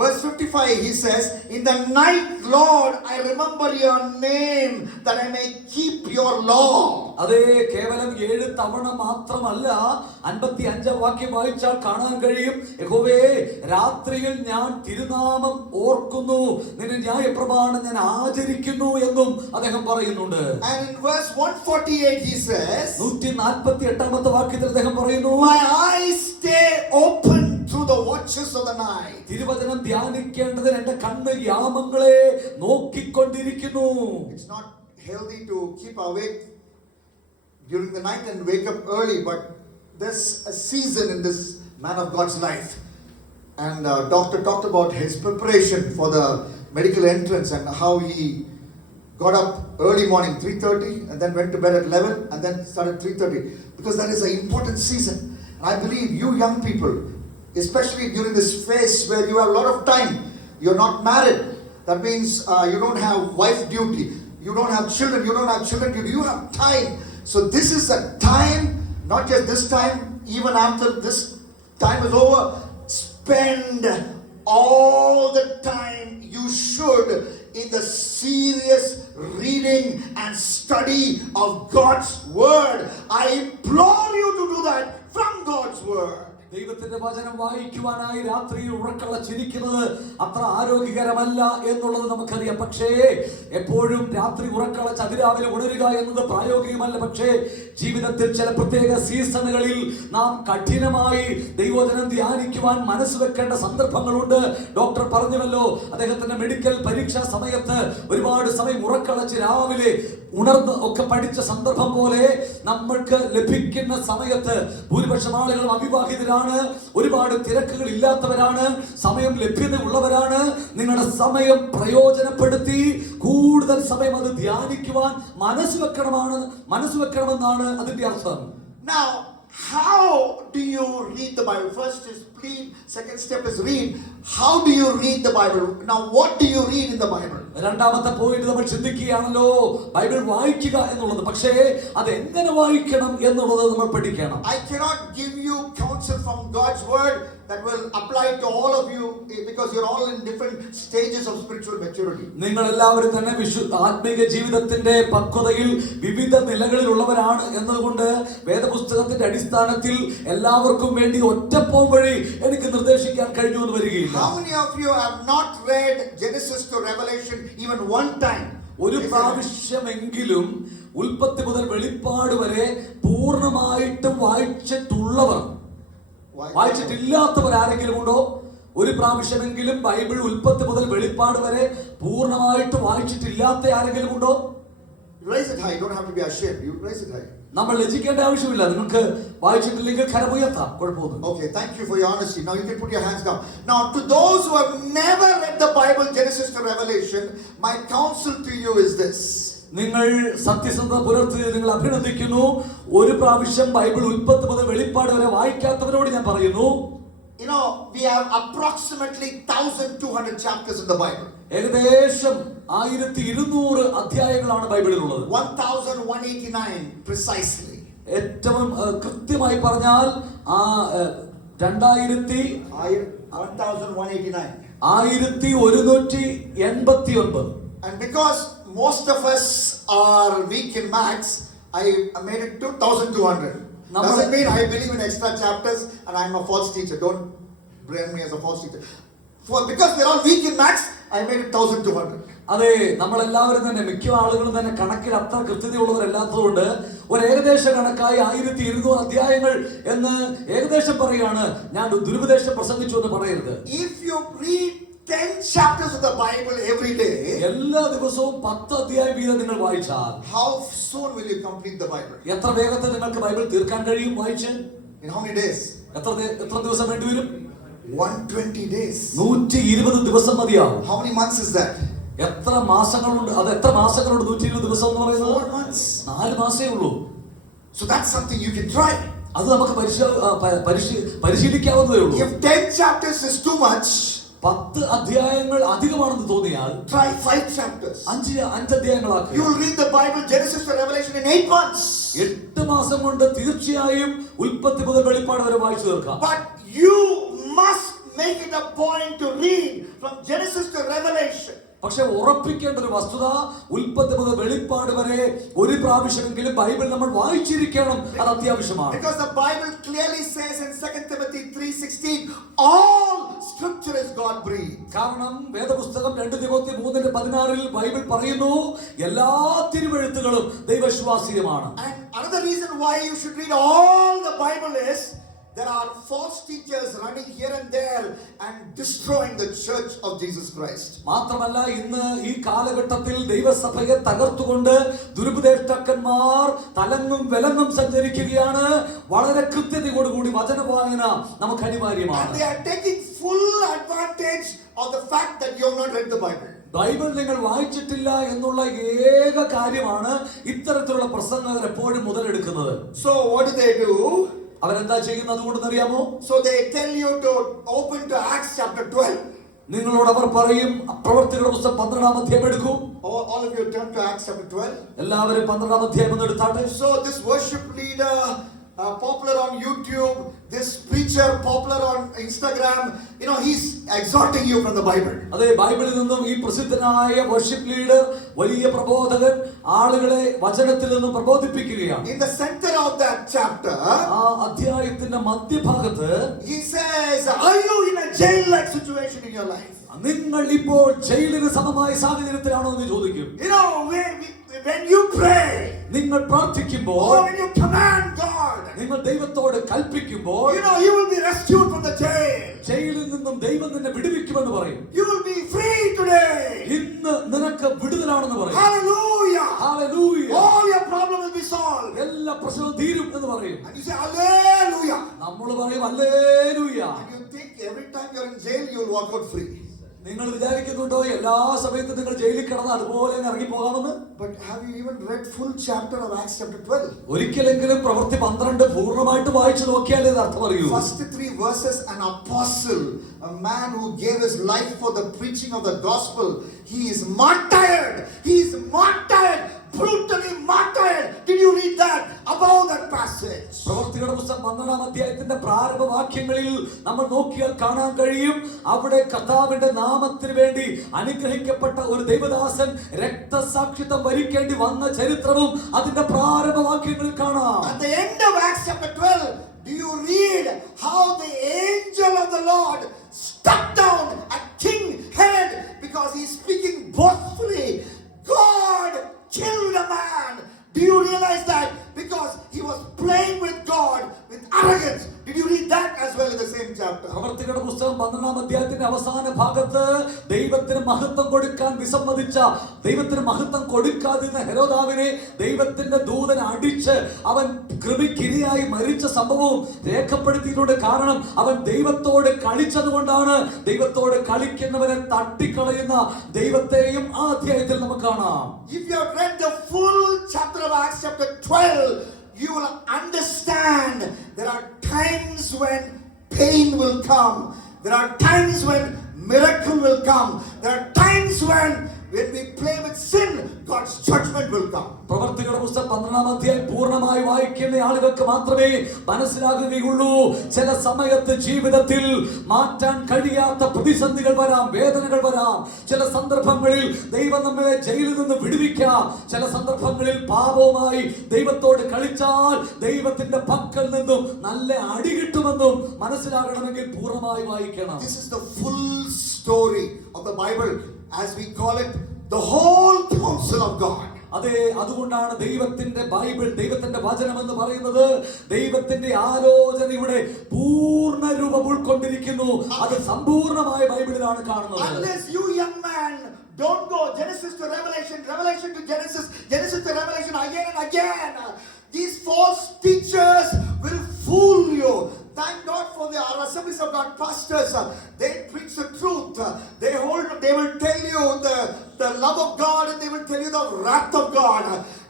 Verse 55 he says, in the night, Lord, I remember your name that I may keep your law. അതേ കേവലം 7 തവണ മാത്രമല്ല, 55 വാക്യം വായിച്ചാൽ കാണാൻ കഴിയും, യഹോവേ രാത്രിയിൽ ഞാൻ തിരുനാമം ഓർക്കുന്നു, നിന്റെ ന്യായപ്രമാണം ഞാൻ ആചരിക്കുന്നു എന്നും അദ്ദേഹം പറയുന്നുണ്ട്. And in verse 148 he says, 148-ാമത്തെ വാക്യത്തിൽ അദ്ദേഹം പറയുന്നു, my eyes stay open through the watches of the night. തിരുവചനം ധ്യാനിക്കേണ്ടതിന് എന്റെ കണ്ണ് യാമങ്ങളെ നോക്കിക്കൊണ്ടിരിക്കുന്നു. It's not healthy to keep awake during the night and wake up early, but there's a season in this man of God's life. And doctor talked about his preparation for the medical entrance and how he got up early morning 3:30 and then went to bed at 11 and then started 3:30, because that is an important season. And I believe you young people, especially during this phase where you have a lot of time, you're not married, that means you don't have wife duty, you don't have children duty, you have time. So this is a time, not just this time, even after this time is over, spend all the time you should in the serious reading and study of God's word. I implore you to do that from God's word. ദൈവത്തിന്റെ വചനം വായിക്കുവാനായി രാത്രിയിൽ ഉറക്കളച്ചിരിക്കുന്നത് അത്ര ആരോഗ്യകരമല്ല എന്നുള്ളത് നമുക്കറിയാം. പക്ഷേ എപ്പോഴും രാത്രി ഉറക്കളച്ച് അതിരാവിലെ ഉണരുക എന്നത് പ്രായോഗികമല്ല. പക്ഷേ ജീവിതത്തിൽ ചില പ്രത്യേക സീസണുകളിൽ നാം കഠിനമായി ദൈവവചനം ധ്യാനിക്കുവാൻ മനസ്സ് വെക്കേണ്ട സന്ദർഭങ്ങളുണ്ട്. ഡോക്ടർ പറഞ്ഞുവല്ലോ, അദ്ദേഹത്തിന്റെ മെഡിക്കൽ പരീക്ഷാ സമയത്ത് ഒരുപാട് സമയം ഉറക്കളച്ച് രാവിലെ ഉണർന്ന് ഒക്കെ പഠിച്ച സന്ദർഭം പോലെ നമ്മൾക്ക് ലഭിക്കുന്ന സമയത്ത് ഭൂരിപക്ഷം ആളുകളും അവിവാഹിതരാണ്, ഒരുപാട് തിരക്കുകൾ ഇല്ലാത്തവരാണ്, സമയം ലഭ്യത ഉള്ളവരാണ്. നിങ്ങളുടെ സമയം പ്രയോജനപ്പെടുത്തി കൂടുതൽ സമയം അത് ധ്യാനിക്കുവാൻ മനസ്സ് വെക്കണമെന്നാണ് അതിന്റെ അർത്ഥം. Now, how do you read the Bible? First is plead, second step is read. How do you read the Bible? Now, what do you read in the Bible? രണ്ടാമത്തെ പോയിന്റ് നമ്മൾ ചിന്തിക്കുകയാണല്ലോ, ബൈബിൾ വായിക്കുക എന്നുള്ളത്. പക്ഷേ അത് എങ്ങനെ വായിക്കണം എന്നുള്ളത് നമ്മൾ പഠിക്കണം. I cannot give you counsel from God's word that will apply to all of you, because you're all in different stages of spiritual maturity. നിങ്ങൾ എല്ലാവരും തന്നെ ആത്മീയ ജീവിതത്തിന്റെ പക്വതയിൽ വിവിധ നിലകളിലുള്ളവരാണ് എന്നതുകൊണ്ട് വേദപുസ്തകത്തിന്റെ അടിസ്ഥാനത്തിൽ എല്ലാവർക്കും വേണ്ടി ഒറ്റപ്പോ വഴി എനിക്ക് നിർദ്ദേശിക്കാൻ കഴിഞ്ഞു എന്ന് വരികയില്ല. How many of you have not read Genesis to Revelation even one time? ഒരു പ്രാവശ്യമെങ്കിലും ഉൽപ്പത്തി മുതൽ വെളിപ്പാട് വരെ പൂർണ്ണമായിട്ടും വായിച്ചിട്ടുള്ളവർ, വായിച്ചിട്ടില്ലാത്തവർ ആരെങ്കിലും ഉണ്ടോ? ഒരു പ്രാവശ്യമെങ്കിലും ബൈബിൾ ഉൽപ്പത്തി മുതൽ വെളിപ്പാട് വരെ പൂർണ്ണമായിട്ട് വായിച്ചിട്ടില്ലാത്ത ആരെങ്കിലും ഉണ്ടോ? Raise it high. You don't have to be ashamed. You raise it high. നമ്മൾ ലജ്ജിക്കേണ്ട ആവശ്യമില്ല. നിങ്ങൾക്ക് വായിച്ചിട്ടില്ലെങ്കിൽ കരമുയർത്താം, കുഴപ്പമൊന്നും. Okay, thank you for your honesty. Now you can put your hands down. Now, to those who have never read the Bible Bible, Genesis to Revelation, my counsel to you is this. നിങ്ങൾ സത്യസന്ധത പുലർത്തി നിങ്ങൾ അഭിനന്ദിക്കുന്നു. ഒരു പ്രാവശ്യം Bible ഉൽപ്പത്തി മുതൽ വെളിപ്പാട് വരെ വായിക്കാത്തവരോട് ഞാൻ പറയുന്നു, You know, we have approximately 1200 chapters in the Bible. ഏകദേശം 1200 അധ്യായങ്ങളാണ് ബൈബിളിലുള്ളത്. 1189 precisely. ഏറ്റവും കൃത്യമായി പറഞ്ഞാൽ 1189. And because most of us are weak in maths, I made it to 1200. Doesn't mean I believe in extra chapters and I'm a false teacher. Don't brand me as a false teacher. Because we're all weak in maths, I made it 1200. അതെ, നമ്മളെല്ലാവരും തന്നെ മിക്ക ആളുകളും തന്നെ കണക്കിൽ അത്ര കൃത്യതയുള്ളവരല്ലാത്തതുകൊണ്ട് ഒരു ഏകദേശ കണക്കായി 1200 അധ്യായങ്ങൾ എന്ന് ഏകദേശം പറയുകയാണ്. ഞാൻ ദുരുപദേശം പ്രസംഗിച്ചു എന്ന് പറയരുത്. If you read 10 chapters of the Bible every day, എല്ലാ ദിവസവും 10 അധ്യായം വീതം നിങ്ങൾ വായിച്ചാൽ how soon will you complete the Bible? എത്ര വേഗത്തിൽ നിങ്ങൾക്ക് ബൈബിൾ തീർക്കാൻ കഴിയും വായിച്ച്? In how many days? എത്ര ദിവസം വേണ്ടിവരും? 120 days. 120 ദിവസം മതിയാവും. How many months is that? എത്ര മാസങ്ങളുണ്ട്? അത് എത്ര മാസങ്ങളുണ്ട് 120 ദിവസം എന്ന് പറയുന്നത്? 4 months. 4 മാസേ ഉള്ളൂ. So that's something you can try. അത് നമുക്ക് പരിശീലിക്കാവുന്നതേ ഉള്ളൂ. If 10 chapters is too much, 10 അധ്യായങ്ങൾ അധികമാണെന്ന് തോന്നിയാൽ try 5 chapters. 5 അധ്യായങ്ങളാക്കുക. You will read the Bible, Genesis to Revelation, in 8 months. 8 മാസം കൊണ്ട് തീർച്ചയായും ഉൽപ്പത്തി മുതൽ വെളിപ്പാട് വരെ വായിച്ചു തീർക്കാം. But you must make it a point to read from Genesis to Revelation. പക്ഷെ ഉറപ്പിക്കേണ്ട ഒരു വസ്തുത, ഉൽപ്പത്തി മുതൽ വെളിപ്പാട് വരെ ഒരു പ്രാവശ്യമെങ്കിലും ബൈബിൾ നമ്മൾ വായിച്ചിരിക്കണം. അത് അത്യാവശ്യമാണ്. Because the Bible clearly says in 2 Timothy 3:16, all scripture is God breathed. കാരണം വേദപുസ്തകം 2 തിമോത്തി 3:16 ബൈബിൾ പറയുന്നു എല്ലാ തിരുവെഴുത്തുകളും ദൈവവിശ്വാസീയമാണ്. And another reason why you should read all the Bible is there are false teachers running here and there and destroying the church of Jesus Christ. മാത്രമല്ല, ഇന്ന് ഈ കാലഘട്ടത്തിൽ ദൈവസഭയെ തകർത്തുകൊണ്ട് ദുരുപദേഷ്ടാക്കന്മാർ തലങ്ങും വിലങ്ങും സഞ്ചരിക്കുകയാണ്. വളരെ കൃത്യതയോടുകൂടി വചനവായന നമുക്ക് അനിവാര്യമാണ്. And they are taking full advantage of the fact that you have not read the Bible. Bible നിങ്ങൾ വായിച്ചിട്ടില്ല എന്നുള്ള ഏക കാര്യമാണ് ഇത്തരത്തിലുള്ള പ്രസംഗകർ എപ്പോഴും മുതലെടുക്കുന്നത്. So what do? അവരെന്താ ചെയ്യുന്നത് അതുകൊണ്ടെന്നറിയാമോ? So they tell you to open to Acts chapter 12. നിങ്ങളോട് അവർ പറയും പ്രവർത്തികളുടെ പുസ്തകം 12-ാം അധ്യായം എടുക്കൂ. All of you turn to Acts chapter 12. എല്ലാവരും 12-ാം അധ്യായം ഒന്ന് എടുത്താട്ടെ. So this worship leader, popular on YouTube, this preacher popular on Instagram, he's exhorting you from the Bible. അതെ, ബൈബിളിൽ നിന്നും ഈ പ്രസിദ്ധനായ വർഷിപ്പ് ലീഡർ, വലിയ പ്രബോധകൻ ആളുകളെ വചനത്തിൽ നിന്നും പ്രബോധിപ്പിക്കുകയാണ്. In the center of that chapter, ആ അധ്യായത്തിന്റെ മധ്യഭാഗത്ത് he says, are you in a jail like situation in your life? നിങ്ങൾ ഇപ്പോൾ ജയിലിന് സമമായ സാഹചര്യത്തിലാണോ എന്ന് ചോദിക്കും. When you pray, നിങ്ങൾ പ്രാർത്ഥിക്കുമ്പോൾ, or when you command God, നിങ്ങൾ ദൈവത്തോട് കൽപ്പിക്കുമ്പോൾ, you will be rescued from the jail. ജയിലിൽ നിന്നും ദൈവം നിന്നെ വിടുവിക്കുമെന്ന് പറയും. You will be free today. ഇന്ന് നിനക്ക് വിടുതലാണെന്ന് പറയും. Hallelujah. Hallelujah. All your problem will be solved. എല്ലാ പ്രശ്നവും തീരും എന്ന് പറയും. And you say hallelujah. നമ്മൾ പറയും hallelujah. And you think every time you are in jail you will walk out free. നിങ്ങൾ വിചാരിക്കുന്നുണ്ടോ എല്ലാ സമയത്തും നിങ്ങൾ ജയിലിൽ കിടന്ന് അതുപോലെ ഇറങ്ങി പോകാമെന്ന്? But have you even read full chapter of Acts chapter 12? ഒരിക്കലെങ്കിലും പ്രവൃത്തി 12 പൂർണ്ണമായിട്ട് വായിച്ചു നോക്കിയാലേ ഇത് അർത്ഥം അറിയൂ. First 3 verses, an apostle, a man who gave his life for the preaching of the gospel, he is martyred. He is martyred, brutally martyred. Did you read that? Above that passage. പ്രവൃത്തികളുടെ പുസ്തകം 12-ാം അധ്യായത്തിന്റെ പ്രാരംഭ വാക്യങ്ങളിൽ നമ്മൾ നോക്കിയാൽ കാണാൻ കഴിയും, അവിടെ കർത്താവിന്റെ നാമത്തിന് വേണ്ടി അനുഗ്രഹിക്കപ്പെട്ട ഒരു ദൈവദാസൻ രക്തസാക്ഷിത്വം വരിക്കേണ്ടി വന്ന ചരിത്രവും അതിന്റെ പ്രാരംഭ വാക്യങ്ങളിൽ കാണാം. At the end of Acts chapter 12, do you read how the angel of the Lord struck down at King Herod because he is speaking boastfully? God killed a man. Do you realize that? Because he was playing with God with arrogance. Did you read that as well in the same chapter? പ്രവൃത്തികളുടെ പുസ്തകം 12-ാം അധ്യായത്തിന്റെ അവസാന ഭാഗത്ത് ദൈവത്തിന് മഹത്വം കൊടുക്കാൻ വിസമ്മതിച്ച, ദൈവത്തിന് മഹത്വം കൊടുക്കാതിരുന്ന ഹെരോദാവിനെ ദൈവത്തിന്റെ ദൂതൻ അടിച്ച് അവൻ കൃമിക്കിരയായി മരിച്ച സംഭവവും രേഖപ്പെടുത്തിയിട്ടുണ്ട്. കാരണം അവൻ ദൈവത്തോട് കളിച്ചത് കൊണ്ടാണ്. ദൈവത്തോട് കളിക്കുന്നവനെ തട്ടിക്കളയുന്ന ദൈവത്തെയും ആ അധ്യായത്തിൽ നമുക്ക് കാണാം. If you have read the full chapter of Acts chapter 12, you will understand there are times when pain will come. There are times when miracle will come. There are times when we play with sin, God's judgment will come. പ്രവർത്തികളുടെ പുസ്തകം 12-ാം അധ്യായം പൂർണ്ണമായി വായിക്കുന്ന ആളുകൾക്ക് മാത്രമേ മനസ്സിലാകുകയുള്ളൂ. ചില സമയത്ത് ജീവിതത്തിൽ മാറ്റാൻ കഴിയാത്ത പ്രതിസന്ധികൾ വരാം, വേദനകൾ വരാം. ചില സന്ദർഭങ്ങളിൽ ദൈവം നമ്മളെ ജയിലിൽ നിന്ന് വിടുവിക്കാം. ചില സന്ദർഭങ്ങളിൽ പാപവുമായി ദൈവത്തോട് കളിച്ചാൽ ദൈവത്തിന്റെ പക്കൽ നിന്നും നല്ല അടി കിട്ടുമെന്നും മനസ്സിലാകണമെങ്കിൽ പൂർണ്ണമായി വായിക്കണം. This is the full story of the Bible, as we call it, the whole counsel of God. അതെ, അതുകൊണ്ടാണ് ദൈവത്തിന്റെ ബൈബിൾ, ദൈവത്തിന്റെ വചനം എന്ന് പറയുന്നത് ദൈവത്തിന്റെ ആലോചനയുടെ പൂർണ്ണ രൂപം ഉൾക്കൊണ്ടിരിക്കുന്നു. അത് സമ്പൂർണ്ണമായ ബൈബിളിലാണ് കാണുന്നത്. Unless you young man don't go Genesis to Revelation, Revelation to Genesis, Genesis to Revelation again and again, these false teachers will fool you. Thank God for our Assemblies of God pastors. They preach the truth. They will tell you the love of God, and they will tell you the wrath of God.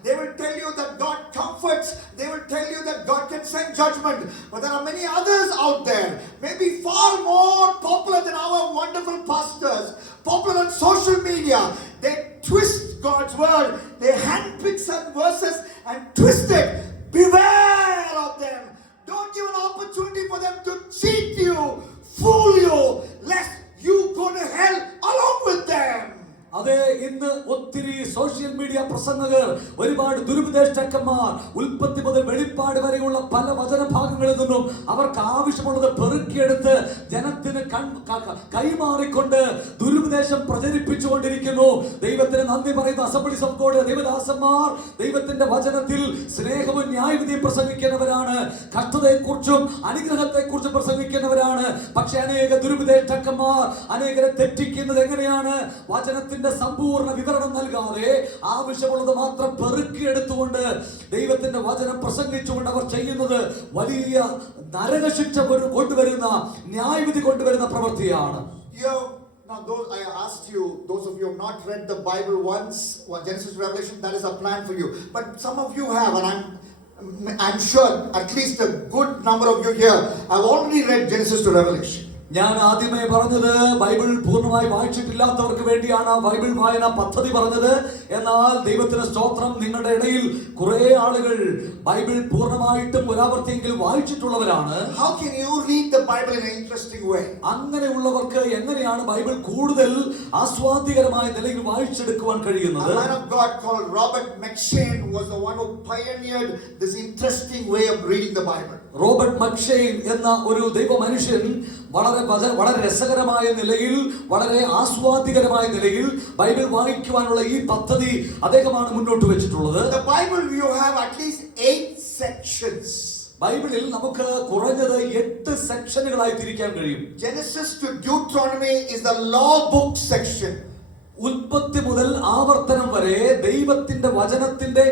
They will tell you that God comforts. They will tell you that God can send judgment. But there are many others out there, maybe far more popular than our wonderful pastors, popular on social media. They twist God's word. They handpick some verses and twist it. Beware of them. Don't give an opportunity for them to cheat you, fool you, lest you go to hell along with them. അതെ, ഇന്ന് ഒത്തിരി social media പ്രസംഗകർ, ഒരുപാട് ദുരുപദേഷ്ടക്കന്മാർ ഉൽപ്പത്തി മുതൽ വെളിപ്പാട് വരെയുള്ള പല വചനഭാഗങ്ങളിൽ നിന്നും അവർക്ക് ആവശ്യമുള്ളത് പെറുക്കിയെടുത്ത് ജനത്തിന് കൈമാറിക്കൊണ്ട് ദുരുപദേശം പ്രചരിപ്പിച്ചുകൊണ്ടിരിക്കുന്നു. ദൈവത്തിന് നന്ദി പറയുന്ന അസംബ്ലീസ് ഓഫ് ഗോഡ് ദൈവദാസന്മാർ ദൈവത്തിന്റെ വചനത്തിൽ സ്നേഹവും ന്യായവിധിയും പ്രസംഗിക്കുന്നവരാണ്, കഷ്ടതയെക്കുറിച്ചും അനുഗ്രഹത്തെക്കുറിച്ചും പ്രസംഗിക്കുന്നവരാണ്. പക്ഷെ അനേക ദുരുപദേഷ്ടക്കന്മാർ അനേകരെ തെറ്റിക്കുന്നത് എങ്ങനെയാണ്? വചനത്തിന്റെ സമ്പൂർണ്ണ വിവരണം നൽകാതെ ആവശ്യമുള്ളത് മാത്രം പെറുക്കിയെടുത്തുകൊണ്ട് ദൈവത്തിന്റെ വചനം പ്രസംഗിച്ചുകൊണ്ട് അവർ ചെയ്യുന്നത് വലിയ നരകശിക്ഷ കൊണ്ടുവരുന്ന, ന്യായവിധി കൊണ്ടുവരുന്ന പ്രവൃത്തിയാണ്. Now, I asked you, those of you who have not read the Bible once, Genesis to Revelation, that is a plan for you. But some of you have, and I'm sure at least a good number of you here have already read Genesis to Revelation. ഞാൻ ആദ്യമേ പറഞ്ഞത് Bible പൂർണ്ണമായി വായിച്ചിട്ടില്ലാത്തവർക്ക് വേണ്ടിയാണ് Bible വായന പദ്ധതി പറഞ്ഞത്. എന്നാൽ ദൈവത്തിന് സ്തോത്രം, നിങ്ങളുടെ ഇടയിൽ കുറെ ആളുകൾ ബൈബിൾ പൂർണ്ണമായിട്ടും ഒരാവർത്തിയെങ്കിലും വായിച്ചിട്ടുള്ളവരാണ്. How can you read the Bible in an interesting way? അങ്ങനെയുള്ളവർക്ക് എങ്ങനെയാണ് ബൈബിൾ കൂടുതൽ ആസ്വാദ്യകരമായ നിലയിൽ വായിച്ചെടുക്കുവാൻ കഴിയുന്നത്? A man of God called Robert McCheyne was the one who pioneered this interesting way of reading the Bible. Robert McCheyne എന്ന ഒരു ദൈവ മനുഷ്യൻ വളരെ രസകരമായ നിലയിൽ, വളരെ ആസ്വാദ്യകരമായ നിലയിൽ ബൈബിൾ വായിക്കുവാനുള്ള ഈ പദ്ധതി അദ്ദേഹമാണ് മുന്നോട്ട് വെച്ചിട്ടുള്ളത്. The Bible, you have at least 8 sections. ബൈബിളിൽ നമുക്ക് കുറഞ്ഞത് 8 സെക്ഷനുകളായി തിരിക്കാൻ കഴിയും. Genesis to Deuteronomy is the law book section. ഉൽപ്പത്തി മുതൽ ആവർത്തനം വരെ ദൈവത്തിന്റെ വചനത്തിന്റെ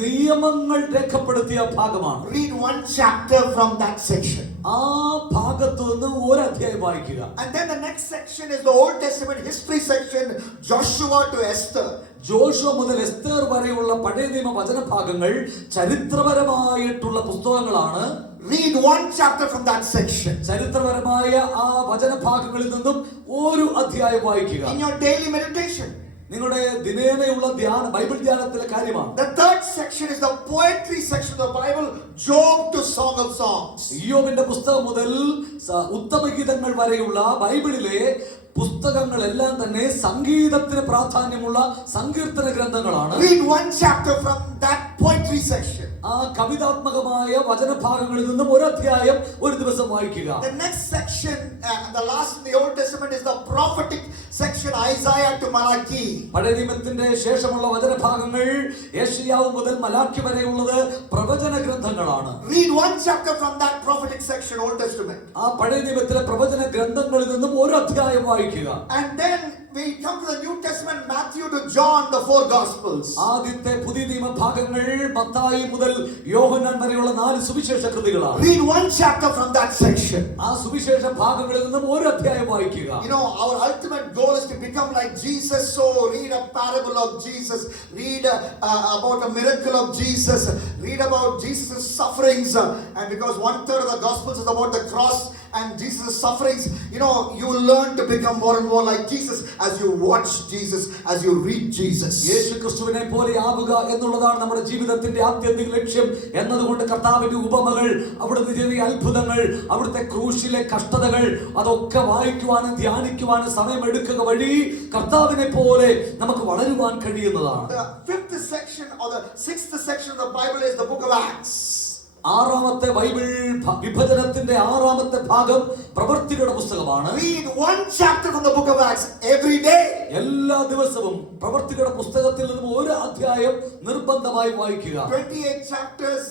നിയമങ്ങൾ രേഖപ്പെടുത്തിയ ഭാഗമാണ്. Read one chapter from that section. ആ ഭാഗത്തു നിന്ന് ഒരു അധ്യായം വായിക്കുക. And then the next section is the Old Testament history section, Joshua to Esther. Joshua മുതൽ എസ്തേർ വരെയുള്ള പഴയ നിയമ വചനഭാഗങ്ങൾ ചരിത്രപരമായിട്ടുള്ള പുസ്തകങ്ങളാണ്. Read one chapter from that section. ചരിത്രപരമായ ആ വചനഭാഗങ്ങളിൽ നിന്നും ഒരു അധ്യായം വായിക്കുക. In your daily meditation. നിങ്ങളുടെ ദിനേനയുള്ള ബൈബിൾ ധ്യാനത്തിലെ കാര്യമാണ്. The third section is the poetry section of the Bible, Job to Song of Songs. ഇയ്യോബിന്റെ പുസ്തകം മുതൽ ഉത്തമഗീതങ്ങൾ വരെയുള്ള ബൈബിളിലെ പുസ്തകങ്ങളെല്ലാം തന്നെ സംഗീതത്തിന് പ്രാധാന്യമുള്ള സങ്കീർത്തന ഗ്രന്ഥങ്ങളാണ്. Read one chapter from that poetry section. ആ കവിതാത്മകമായ വചനഭാഗങ്ങളിൽ നിന്നും ഒരു അധ്യായം ഒരു ദിവസം വായിക്കുക. The next section, the last in the Old Testament, is the prophetic section, Isaiah to Malachi. പഴയ നിയമത്തിന്റെ ശേഷമുള്ള വചനഭാഗങ്ങൾ യെശയ്യാവ് മുതൽ മലാക്കി വരെയുള്ളത് പ്രവചന ഗ്രന്ഥങ്ങളാണ്. Read one chapter from that prophetic section, Old Testament. ആ പഴയ നിയമത്തിലെ പ്രവചന ഗ്രന്ഥങ്ങളിൽ നിന്നും ഒരു അധ്യായം വായിക്കുക. And then we come to the New Testament, Matthew to John, the four Gospels. ആദ്യത്തെ പുതിയ നിയമ ഭാഗങ്ങൾ മത്തായി മുതൽ യോഹന്നാൻ വരെയുള്ള 4 സുവിശേഷ കൃതികളാണ്. Read one chapter from that section. ആ സുവിശേഷ ഭാഗങ്ങളിൽ നിന്നും ഒരു അധ്യായം വായിക്കുക. You know, our ultimate goal is to become like Jesus. So read a parable of Jesus, read about a miracle of Jesus, read about Jesus' sufferings, and because 1/3 of the Gospels is about the cross and Jesus' sufferings, you know, you will learn to become more and more like Jesus as you watch Jesus, as you read Jesus. യേശു ക്രിസ്തുവിനെ പോലെ ആവുക എന്നുള്ളതാണ് നമ്മുടെ ജീവിതത്തിന്റെ ആത്യന്തിക ലക്ഷ്യം എന്നതുകൊണ്ട് കർത്താവിന്റെ ഉപമകൾ, അവിടുത്തെ ചെറിയ അത്ഭുതങ്ങൾ, അവിടുത്തെ ക്രൂശിലെ കഷ്ടതകൾ അതൊക്കെ വായിക്കുവാനും ധ്യാനിക്കുവാനും സമയമെടുക്കുക വഴി കർത്താവിനെ പോലെ നമുക്ക് വളരുവാൻ കഴിയുന്നതാണ്. The 5th section or the 6th section of the Bible is the book of Acts. ആറാമത്തെ ബൈബിൾ വിഭജനത്തിന്റെ ആറാമത്തെ ഭാഗം പ്രവൃത്തികളുടെ പുസ്തകമാണ്. Read one chapter from the book of Acts every day. എല്ലാ ദിവസവും പ്രവൃത്തികളുടെ പുസ്തകത്തിൽ നിന്നും ഒരു അധ്യായം നിർബന്ധമായി വായിക്കുക. 28 chapters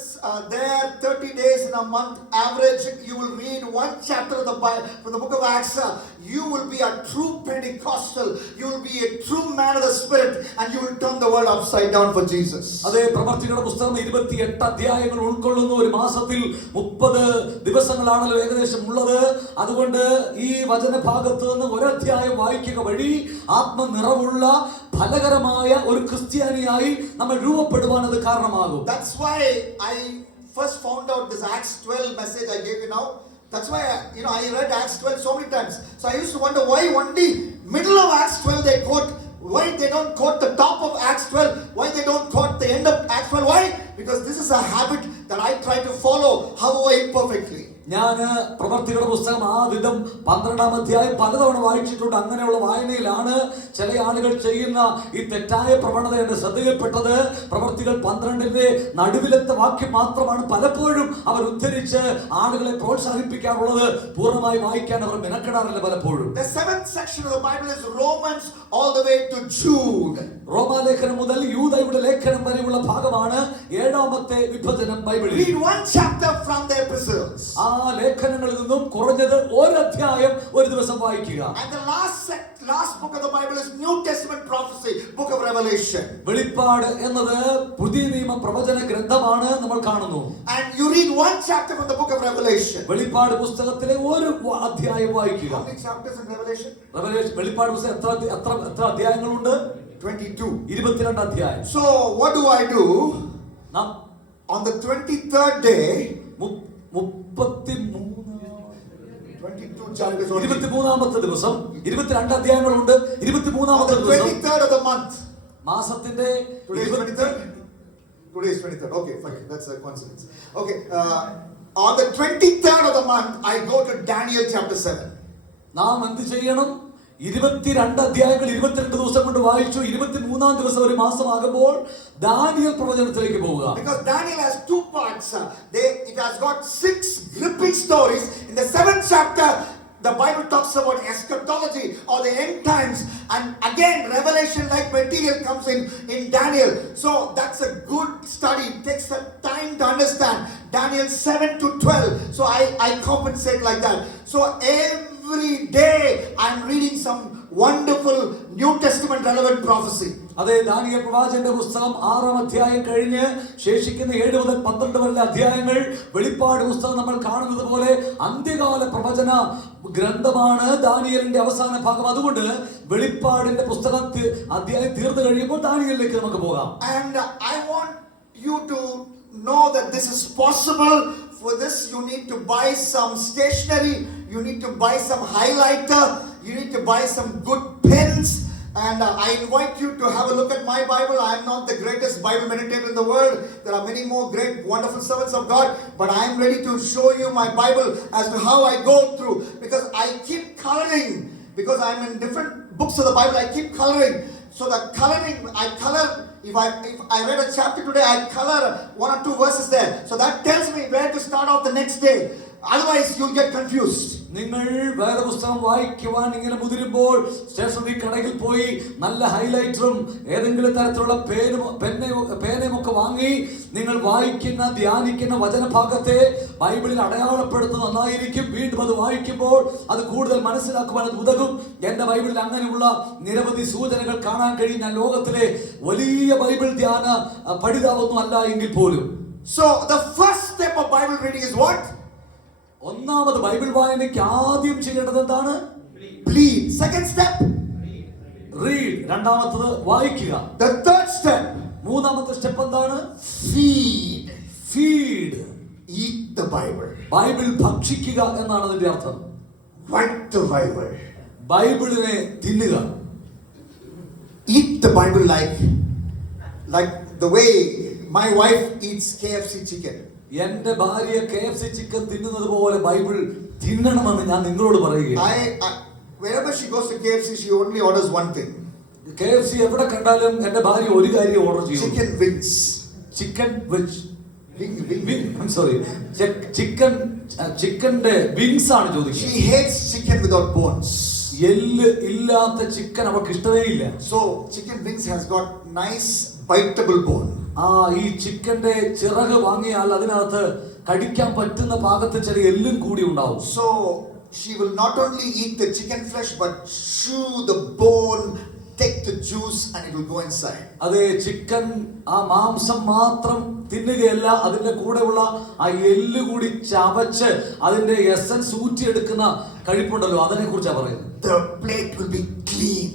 there, 30 days in a month average. You will read one chapter of the Bible from the book of Acts. You will be a true Pentecostal. You will be a true man of the Spirit, and you will turn the world upside down for Jesus. അതേ പ്രവൃത്തികളുടെ പുസ്തകം 28 അധ്യായങ്ങൾ ഉൾക്കൊള്ളുന്ന ഒരു മാസത്തിൽ 30 ദിവസങ്ങളാണല്ലോ ഏകദേശം ഉള്ളത്. അതുകൊണ്ട് ഈ വചനഭാഗത്ത് നിന്ന് ഒരധ്യായം വായിക്കുക വഴി ആത്മനിറവുള്ള ഫലകരമായ ഒരു ക്രിസ്ത്യാനിയായി നമ്മൾ രൂപപ്പെടുവാൻ അത് കാരണമാകും. That's why I first found out this Acts 12 message I gave you now. That's why I read Acts 12 so many times. So I used to wonder why only middle of Acts 12 they quote. Why they don't quote the top of Acts 12? Why they don't quote the end of Acts 12? Why? Because this is a habit that I try to follow, however imperfectly. ഞാൻ പ്രവൃത്തികളുടെ പുസ്തകം ആദ്യം 12-ാം അധ്യായം പലതവണ വായിച്ചിട്ടുണ്ട്. അങ്ങനെയുള്ള വായനയിലാണ് ചില ആളുകൾ ചെയ്യുന്ന ഈ തെറ്റായ പ്രവണത എന്റെ ശ്രദ്ധയിൽപ്പെട്ടത്. പ്രവൃത്തികൾ 12-ന്റെ നടുവിലത്തെ വാക്യം മാത്രമാണ് പലപ്പോഴും അവർ ഉദ്ധരിച്ച് ആളുകളെ പ്രോത്സാഹിപ്പിക്കാറുള്ളത്. പൂർണ്ണമായി വായിക്കാൻ അവർ മെനക്കെടാറില്ല പലപ്പോഴും. The 7th section of the Bible is Romans all the way to Jude. റോമാലേഖനം മുതൽ യൂദയുടെ ലേഖനം വരെയുള്ള ഭാഗമാണ് 7ാമത്തെ വിഭജനം ബൈബിളിൽ. Read one chapter from the epistles. ആ ലേഖനങ്ങളിൽ നിന്നും കുറഞ്ഞത് ഒരു അധ്യായം ഒരു ദിവസം വായിക്കുക. And the last book of the Bible is New Testament prophecy, book of Revelation. വെളിപ്പാട് എന്നത് പുതിയ നിയമ പ്രവചന ഗ്രന്ഥമാണ് നമ്മൾ കാണുന്നു. And you read one chapter from the book of Revelation. വെളിപ്പാട് പുസ്തകത്തിലെ ഒരു അധ്യായം വായിക്കുക. How many chapters in Revelation? വെളിപ്പാട് പുസ്തകം എത്ര അധ്യായങ്ങളുണ്ട്? 22 അധ്യായം. So what do I do? നാം On the 23rd day, 22 chapters only. 23ാമത്തെ ദിവസം 22 അധ്യായങ്ങളുണ്ട്. 23ാമത്തെ On the ദിവസം 23rd of the month. മാസത്തിന്റെ Today is 23rd. Today is 23rd. Okay, fine. That's a coincidence. Okay. On the 23rd of the month, I go to Daniel chapter 7. നാം എന്ത് ചെയ്യണം? 22 അധ്യായങ്ങൾ 22 ദിവസം കൊണ്ട് വായിച്ചു. 23ാം ദിവസം ഒരു മാസമാകുമ്പോൾ ദാനിയേൽ പ്രവചനത്തിലേക്ക് പോവുക. Because Daniel has 2 parts. It has got 6 gripping stories. In the 7th chapter, the Bible talks about eschatology or the end times, and again revelation like material comes in Daniel. So that's a good study. It takes some time to understand Daniel 7 to 12. So I compensate like that. So every day I'm reading some wonderful New Testament relevant prophecy. അതേ Daniel പ്രവാചകന്റെ പുസ്തകം 6ാം അധ്യായം കഴിഞ്ഞ് ശേഷിക്കുന്ന 7 മുതൽ 12 വരെയുള്ള അധ്യായങ്ങൾ വെളിപ്പാട് പുസ്തകം നമ്മൾ കാണുന്നത് പോലെ അന്ത്യകാല പ്രവചന ഗ്രന്ഥമാണ് ദാനിയേലിന്റെ അവസാന ഭാഗം. അതുകൊണ്ട് വെളിപ്പാടിന്റെ പുസ്തകം അധ്യായം തീർന്നു കഴിയുമ്പോൾ ദാനിയേലിലേക്ക് നമുക്ക് പോകാം. And I want you to know that this is possible. For this you need to buy some stationery, you need to buy some highlighter, you need to buy some good pens. And I invite you to have a look at my Bible. I am not the greatest Bible meditator in the world. There are many more great, wonderful servants of God. But I am ready to show you my Bible as to how I go through. Because I keep coloring. Because I am in different books of the Bible, I keep coloring. So the coloring, I color. If I read a chapter today, I color 1 or 2 verses there. So that tells me where to start off the next day. Otherwise, you'll get confused. നിങ്ങൾ വേദപുസ്തകം വായിക്കുവാൻ ഇങ്ങനെ മുതിരുമ്പോൾ stationery കടയിൽ പോയി നല്ല ഹൈലൈറ്ററും ഏതെങ്കിലും തരത്തിലുള്ള പേനയും ഒക്കെ വാങ്ങി നിങ്ങൾ വായിക്കുന്ന ധ്യാനിക്കുന്ന വചനഭാഗത്തെ ബൈബിളിൽ അടയാളപ്പെടുത്തുന്നത് നന്നായിരിക്കും. വീണ്ടും അത് വായിക്കുമ്പോൾ അത് കൂടുതൽ മനസ്സിലാക്കുവാൻ അത് ഉതകും. എന്റെ ബൈബിളിൽ അങ്ങനെയുള്ള നിരവധി സൂചനകൾ കാണാൻ കഴിയും. ഞാൻ ലോകത്തിലെ വലിയ ബൈബിൾ ധ്യാന പഠിതാവൊന്നും അല്ല എങ്കിൽ പോലും. So the first step of Bible reading is what? ഒന്നാമത് ബൈബിൾ വായനയ്ക്ക് ആദ്യം ചെയ്യേണ്ടത് എന്താണ്? Plead. Second step, read. രണ്ടാമത്തത് വായിക്കുക. the third step, മൂന്നാമത്തെ സ്റ്റെപ്പ് എന്താണ്? feed. Feed. Eat the Bible. Bible ഭക്ഷിക്കുക എന്നാണ് അതിന്റെ അർത്ഥം. Write the Bible. ബൈബിളിനെ തിന്നുക. Eat the Bible like the way my wife eats KFC chicken. എന്റെ ഭാര്യ KFC ചിക്കൻ തിന്നുന്നത് പോലെ ബൈബിൾ തിന്നണമെന്ന് ഞാൻ നിങ്ങളോട് പറയുകയാണ്. Wherever she goes to KFC, she only orders one thing. KFC എവിടെ കണ്ടാലും എന്റെ ഭാര്യ ഒരു കാര്യം ഓർഡർ ചെയ്യും. Chicken wings. Chicken veg Wing. Sorry ചിക്കന്റെ വിങ്സ് ആണ് ചോദിക്കുന്നത്. She hates chicken without bones. എല്ല് ഇല്ലാത്ത ചിക്കൻ അവർക്ക് ഇഷ്ടമേ ഇല്ല. So chicken wings has got nice biteable bone. ഈ ചിക്കന്റെ ചിറക് വാങ്ങിയാൽ അതിനകത്ത് കടിക്കാൻ പറ്റുന്ന പാകത്ത് ചില എല്ലും കൂടി ഉണ്ടാവും. So she will not only eat the chicken flesh but chew the bone, take the juice and it will go inside. അതെ, ചിക്കൻ ആ മാംസം മാത്രം തിന്നുകയല്ല, അതിന്റെ കൂടെയുള്ള ആ എല്ല് കൂടി ചവച്ച് അതിന്റെ എസൻസ് ഊറ്റിയെടുക്കുന്ന കഴിപ്പുണ്ടല്ലോ, അതിനെ കുറിച്ചാണ് പറയുന്നത്. The plate will be clean.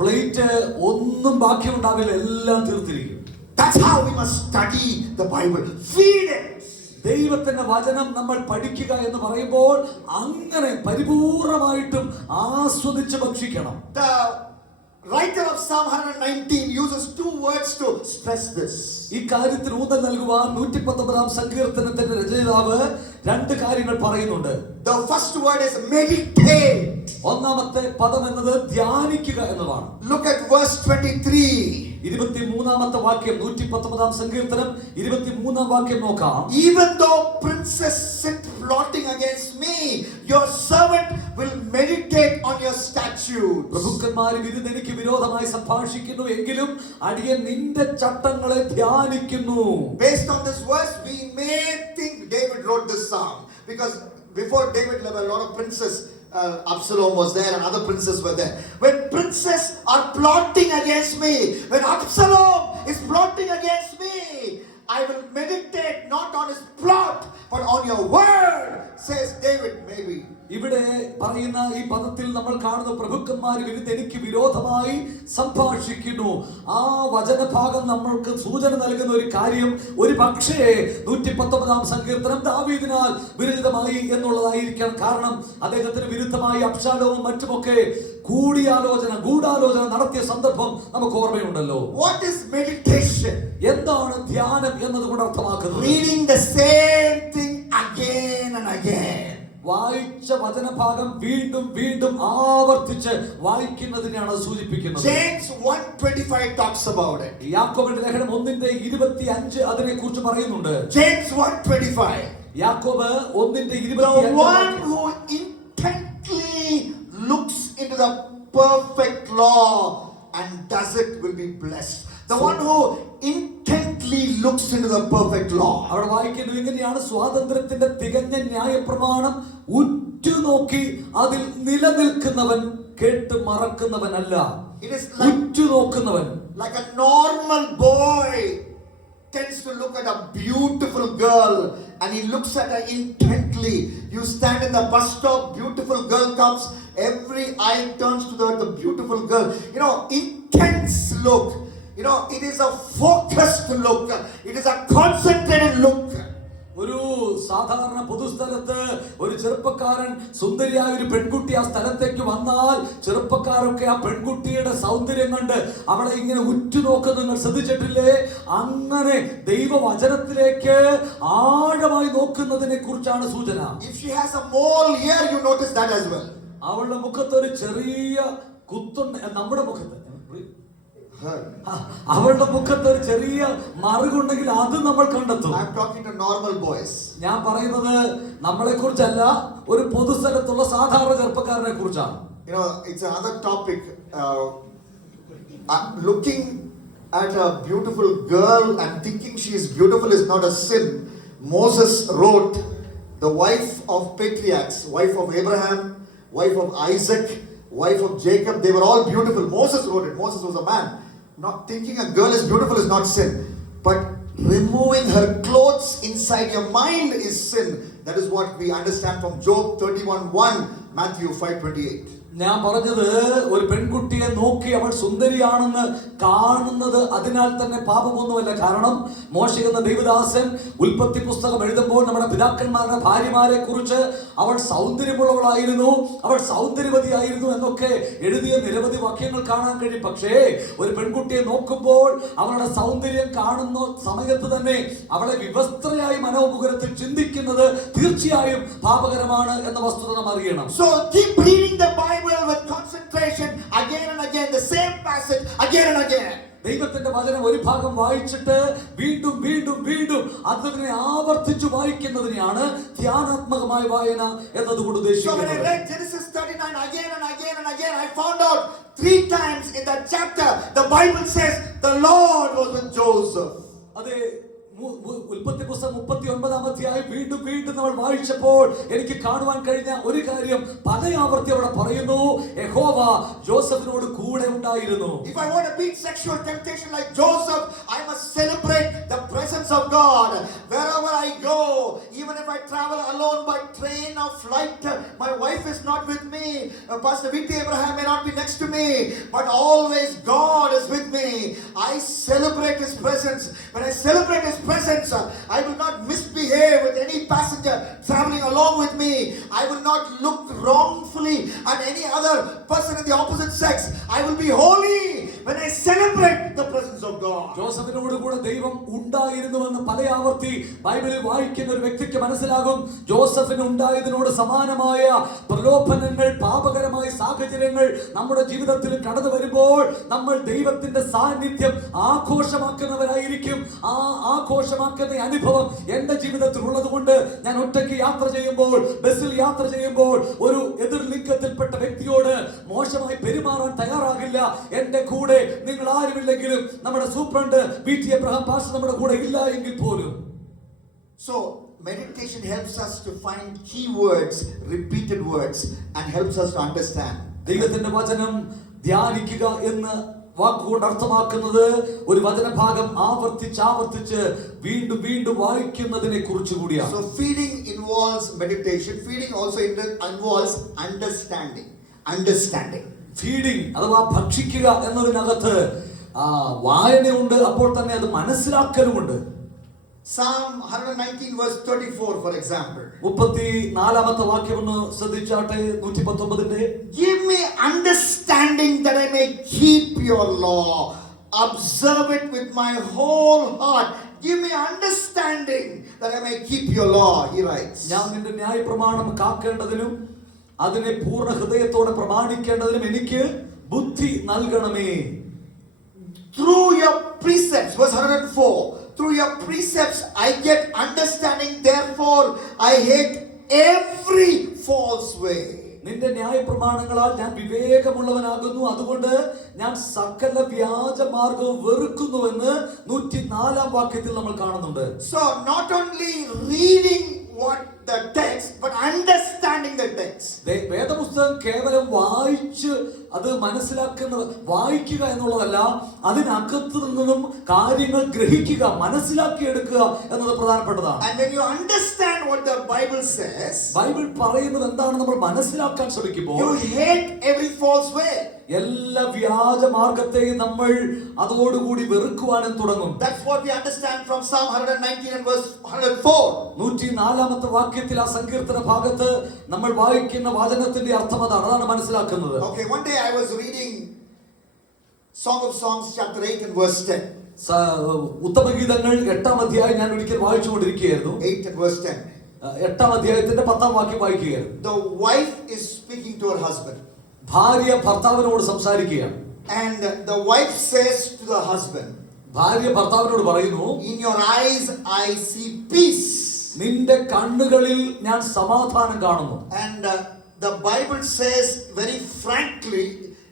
Plate ഒന്നും ബാക്കിയുണ്ടാവില്ല, എല്ലാം തീർത്തിരിക്കും. That's how we must study the Bible. Feed it. ദൈവത്തിന്റെ വചനം നമ്മൾ പഠിക്കുക എന്ന് പറയുമ്പോൾ അങ്ങനെ പരിപൂർണമായിട്ടും ആസ്വദിച്ച് ഭക്ഷിക്കണം. The writer of Psalm 119 uses two words to stress this. ഈ കാര്യത്തിൽ ഊന്നൽ നൽകുവാൻ 119 സങ്കീർത്തനത്തിന്റെ രചയിതാവ് രണ്ട് കാര്യങ്ങൾ പറയുന്നുണ്ട്. The first word is meditate. ഒന്നാമത്തെ പദം എന്നത് ധ്യാനിക്കുക എന്നതാണ്. Look at verse 23. 23ാമത്തെ വാക്യം 119 സങ്കീർത്തനം 23ാം വാക്യം നോക്കാം. Even though princes sit plotting against me, your servant will meditate on your statutes. പ്രഭുക്കന്മാർ എനിക്ക് വിരോധമായി സംഭാഷിക്കുന്നു എങ്കിലും അടിയൻ നിന്റെ ചട്ടങ്ങളെ ധ്യാനിക്കുന്നു. Based on this verse, we may think David wrote this psalm because before David there were a lot of princes. Absalom was there and other princes were there. When princes are plotting against me, when Absalom is plotting against me, I will meditate not on his plot but on your word, says David. Maybe ഇവിടെ പറയുന്ന ഈ പദത്തിൽ നമ്മൾ കാണുന്ന പ്രഭുക്കന്മാർ എനിക്ക് വിരോധമായി സംഭാഷിക്കുന്നു. ആ വചനഭാഗം നമ്മൾക്ക് സൂചന നൽകുന്ന ഒരു കാര്യം ഒരു പക്ഷേ 119ാം സങ്കീർത്തനം ദാവീദിനാൽ വിരചിതമായി എന്നുള്ളതായിരിക്കണം. കാരണം അദ്ദേഹത്തിന് വിരുദ്ധമായി അബ്ശാലോമും മറ്റുമൊക്കെ ഗൂഢാലോചന നടത്തിയ സന്ദർഭം നമുക്ക് ഓർമ്മയുണ്ടല്ലോ. what is meditation? എന്താണ് ധ്യാനം എന്നതുകൊണ്ട് അർത്ഥമാക്കുന്നത്? Reading the same thing again and again. വായിച്ച വചനഭാഗം വീണ്ടും വീണ്ടും ആവർത്തിച്ച് വായിക്കുന്നതിനെയാണ് സൂചിപ്പിക്കുന്നത്. James 1:25 talks about it. യാക്കോബിന്റെ ലേഖനം 1:25 അതിനെക്കുറിച്ച് പറയുന്നുണ്ട്. James 1:25. യാക്കോബ് 1:25 The one who intently looks into the perfect law and does it will be blessed. The one who intently looks into the perfect law. അവിടെ വായിക്കുന്നത് ഇങ്ങനെയാണ്: സ്വാതന്ത്ര്യത്തിന്റെ തികഞ്ഞ ന്യായപ്രമാണം ഉറ്റുനോക്കി അതിൽ നിലനിൽക്കുന്നവൻ കേട്ട് മറക്കുന്നവനല്ല. It is like ഉറ്റുനോക്കുന്നവൻ. Like a normal boy tends to look at a beautiful girl and he looks at her intently. You stand in the bus stop, beautiful girl comes, every eye turns to the beautiful girl. You know, intense look. You know, it is a focused look. It is a concentrated look. ഒരു സാധാരണ പൊതുസ്ഥലത്ത് ഒരു ചെറുപ്പക്കാരൻ സുന്ദരിയായ ഒരു പെൺകുട്ടി ആ സ്ഥലത്തേക്ക് വന്നാൽ ചെറുപ്പക്കാരൊക്കെ ആ പെൺകുട്ടിയുടെ സൗന്ദര്യം കണ്ട് അവളെ ഇങ്ങനെ ഉറ്റുനോക്കുന്നത് നിങ്ങൾ ശ്രദ്ധിച്ചിട്ടില്ലേ? അങ്ങനെ ദൈവവചനത്തിലേക്ക് ആഴമായി നോക്കുന്നതിനെ കുറിച്ചാണ് സൂചന. If she has a mole here, you notice that as well. അവളുടെ മുഖത്ത് ഒരു ചെറിയ കുത്തുണ്ട്. നമ്മുടെ മുഖത്ത് her. അവളുടെ മുഖത്ത് ഒരു ചെറിയ മറുകുണ്ടെങ്കിൽ അത് നമ്മൾ കണ്ടെത്തും. I'm talking to normal boys. ഞാൻ പറയുന്നത് നമ്മളെ കുറിച്ചല്ല, ഒരു പൊതുസ്ഥലത്തുള്ള സാധാരണ ചെറുപ്പക്കാരനെ കുറിച്ചാണ്. You know, it's another topic. Looking at a beautiful girl and thinking she is beautiful is not a sin. Moses wrote, the wife of patriarchs, wife of Abraham, wife of Isaac, wife of Jacob, they were all beautiful. Moses wrote it. Moses was a man. Not thinking a girl is beautiful is not sin. But removing her clothes inside your mind is sin. That is what we understand from Job 31:1, Matthew 5:28. ഞാൻ പറഞ്ഞത് ഒരു പെൺകുട്ടിയെ നോക്കി അവൾ സുന്ദരിയാണെന്ന് കാണുന്നത് അതിനാൽ തന്നെ പാപമൊന്നുമല്ല. കാരണം മോശെ എന്ന ദൈവദാസൻ ഉൽപ്പത്തി പുസ്തകം എഴുതുമ്പോൾ നമ്മുടെ പിതാക്കന്മാരുടെ ഭാര്യമാരെ കുറിച്ച് അവൾ സൗന്ദര്യമുള്ളവളായിരുന്നു, അവൾ സൗന്ദര്യവതിയായിരുന്നു എന്നൊക്കെ എഴുതിയ നിരവധി വാക്യങ്ങൾ കാണാൻ കഴിയും. പക്ഷേ ഒരു പെൺകുട്ടിയെ നോക്കുമ്പോൾ അവളുടെ സൗന്ദര്യം കാണുന്ന സമയത്ത് തന്നെ അവളെ വിവസ്ത്രയായി മനോമുഖരത്തിൽ ചിന്തിക്കുന്നത് തീർച്ചയായും പാപകരമാണ് എന്ന വസ്തുത നാം അറിയണം. So keep reading the Bible with concentration again and again, the same passage again and again. ദൈവത്തിന്റെ വചനം ഒരു ഭാഗം വായിച്ചിട്ട് വീണ്ടും വീണ്ടും വീണ്ടും അതിനെ ആവർത്തിച്ചു വായിക്കുന്നതിനെയാണ് ധ്യാനാത്മകമായ വായന എന്നതുകൊണ്ട് So when I ഉദ്ദേശിക്കുന്നത്. read Genesis 39 again and again and again, I found out 3 times in that chapter the Bible says the Lord was with Joseph. അതെ, ഉൽപ്പത്തി പുസ്തകം 39-ാം അധ്യായം വീണ്ടും വീണ്ടും നമ്മൾ വായിച്ചപ്പോൾ എനിക്ക് കാണുവാൻ കഴിഞ്ഞ ഒരു കാര്യം പലയാവർത്തി അവിടെ പറയുന്നു, യഹോവ ജോസഫിനോട് കൂടെ ഉണ്ടായിരുന്നു. If I want to beat sexual temptation like Joseph, I must celebrate the presence of God wherever I go. Even if I travel alone by train or flight, my wife is not with me. Pastor V.T. Abraham may not be next to me, but always God is with me. I celebrate His presence. When I celebrate His presence, I will not misbehave with any passenger traveling along with me. I will not look wrongfully at any other person in the opposite sex. I will be holy when I celebrate the presence of God. ജോസഫിനോട് കൂടെ ദൈവം ഉണ്ടായിരുന്നുവെന്ന് പലയാവർത്തി ബൈബിളിൽ വായിക്കുന്ന ഒരു വ്യക്തിക്ക് മനസ്സിലാകും. ജോസഫിന് ഉണ്ടായതിനോട് സമാനമായ പ്രലോഭനങ്ങൾ, പാപകരമായ സാഹചര്യങ്ങൾ നമ്മുടെ ജീവിതത്തിൽ കടന്നു വരുമ്പോൾ നമ്മൾ ദൈവത്തിന്റെ സാന്നിധ്യം ആഘോഷമാക്കുന്നവരായിരിക്കും. ആ ആഘോഷമാക്കുന്ന അനുഭവം എന്റെ ജീവിതത്തിൽ ഉള്ളത് കൊണ്ട് ഞാൻ ഒറ്റയ്ക്ക് യാത്ര ചെയ്യുമ്പോൾ, ബസ്സിൽ യാത്ര ചെയ്യുമ്പോൾ ഒരു എതിർ ലിംഗത്തിൽപ്പെട്ട വ്യക്തിയോട് മോശമായി പെരുമാറാൻ തയ്യാറാകില്ല. എന്റെ കൂടെ നിങ്ങൾ ആരുമില്ലെങ്കിലും നമ്മുടെ സൂപ്രണ്ട് V.T. Abraham പാസ്റ്റർ നമ്മുടെ കൂടെ ഇല്ല എങ്കിൽ പോലും. So meditation helps us to find key words, repeated words, and helps us to understand. ദൈവത്തിന്റെ വചനം ധ്യാനിക്കുക എന്ന് വാക്കുകൊണ്ട് അർത്ഥമാക്കുന്നത് ഒരു വചനഭാഗം ആവർത്തിച്ച് വീണ്ടും വീണ്ടും വായിക്കുന്നതിനെ കുറിച്ച് കൂടിയാണ്. So feeding involves meditation. Feeding also involves understanding. Feeding അഥവാ ഭക്ഷിക്കുക എന്നതിനകത്ത് വായനയുണ്ട്, അപ്പോൾ തന്നെ അത് മനസ്സിലാക്കലുമുണ്ട്. Psalm 119 verse 34 for example. 34-ാമത്തെ വാക്യം ഒന്ന് ശ്രദ്ധിച്ചാട്ടെ. 119-ന്റെ Give me understanding that I may keep your law. Observe it with my whole heart. Give me understanding that I may keep your law, he writes. ഞാൻ നിന്റെ ന്യായപ്രമാണം കാക്കേണ്ടതിനും അതിനെ പൂർണ്ണ ഹൃദയത്തോടെ പ്രമാണിക്കേണ്ടതിനും എനിക്ക് ബുദ്ധി നൽകണമേ. Through your precepts, verse 104, through your precepts I get understanding, therefore I hate every false way. നിന്റെ ന്യായപ്രമാണങ്ങളാൽ ഞാൻ വിവേകമുള്ളവനാകുന്നു, അതുകൊണ്ട് ഞാൻ സകല വ്യാജമാർഗവും വെറുക്കുന്നുവെന്ന് 104-ാം വാക്യത്തിൽ നമ്മൾ കാണുന്നുണ്ട്. So not only reading what the text, but understanding the text. വേദപുസ്തകം കേവലം വായിച്ച് അത് വായിക്കുക എന്നുള്ളതല്ല, അതിനകത്ത് നിന്നും കാര്യങ്ങൾ ഗ്രഹിക്കുക, മനസ്സിലാക്കിയെടുക്കുക എന്നത് പ്രധാനപ്പെട്ടതാണ്. And when you understand what the Bible says, Bible പറയുന്നത് എന്താണെന്ന് നമ്മൾ മനസ്സിലാക്കാൻ ശ്രമിക്കുമ്പോൾ you hate every false way. എല്ലാ വ്യാജ മാർഗത്തെയും നമ്മൾ അതോടുകൂടി വെറുക്കുവാനും തുടങ്ങും. That's what we understand from Psalm 119 and verse 104. 104-ാമത്തെ വാക്യത്തിൽ ആ സങ്കീർത്തന ഭാഗത്ത് നമ്മൾ വായിക്കുന്ന വചനത്തിന്റെ അർത്ഥം അതാണ് മനസ്സിലാക്കുന്നത്. Okay, one day I was reading Song of Songs chapter 8 and verse 10. ഉത്തമഗീതങ്ങൾ 8-ാം അധ്യായം ഞാൻ ഒരിക്കൽ വായിച്ചുകൊണ്ടിരിക്കുകയായിരുന്നു. 8 and verse 10. 8-ാം അധ്യായത്തിന്റെ 10-ാം വാക്യം വായിക്കുകയായിരുന്നു. The wife is speaking to her husband. ഭാര്യ ഭർത്താവിനോട് സംസാരിക്കുകയാണ്. And the wife says to the husband, ഭാര്യ ഭർത്താവിനോട് പറയുന്നു, in your eyes I see peace. നിന്റെ കണ്ണുകളിൽ ഞാൻ സമാധാനം കാണുന്നു. And the Bible says very frankly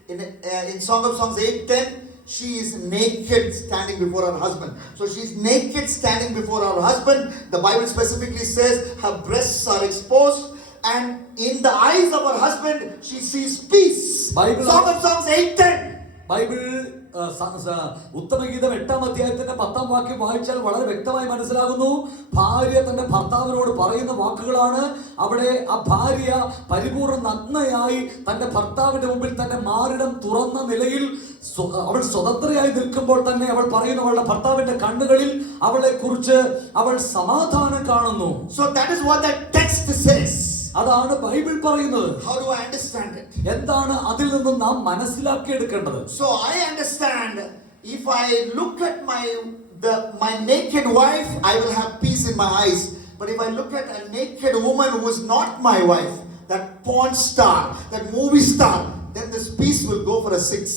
in Song of Songs 8:10, she is naked standing before her husband. So she is naked standing before her husband. The Bible specifically says her breasts are exposed, and in the eyes of her husband she sees peace. Bible- Song of Songs 8:10. Bible ഉത്തമഗീതം 8-ാം അധ്യായത്തിന്റെ 10-ാം വാക്യം വായിച്ചാൽ വളരെ വ്യക്തമായി മനസ്സിലാകുന്നു. ഭാര്യ തന്റെ ഭർത്താവിനോട് പറയുന്ന വാക്കുകളാണ്. അവിടെ ആ ഭാര്യ പരിപൂർണ്ണ നഗ്നയായി തന്റെ ഭർത്താവിന്റെ മുമ്പിൽ തന്റെ മാറിടം തുറന്ന നിലയിൽ അവൾ സ്വതന്ത്രയായി നിൽക്കുമ്പോൾ തന്നെ അവൾ പറയുന്നു, അവളുടെ ഭർത്താവിന്റെ കണ്ണുകളിൽ അവളെ കുറിച്ച് അവൾ സമാധാനം കാണുന്നു. So that is what that text says. അതാണ് ബൈബിൾ പറയുന്നത്. How do I understand it? എന്താണ് അതിൽ നിന്നും നാം മനസ്സിലാക്കിയെടുക്കേണ്ടത്? So I understand, if I look at my naked wife, I will have peace in my eyes. But if I look at a naked woman who is not my wife, that porn star, that movie star, then this peace will go for a 6.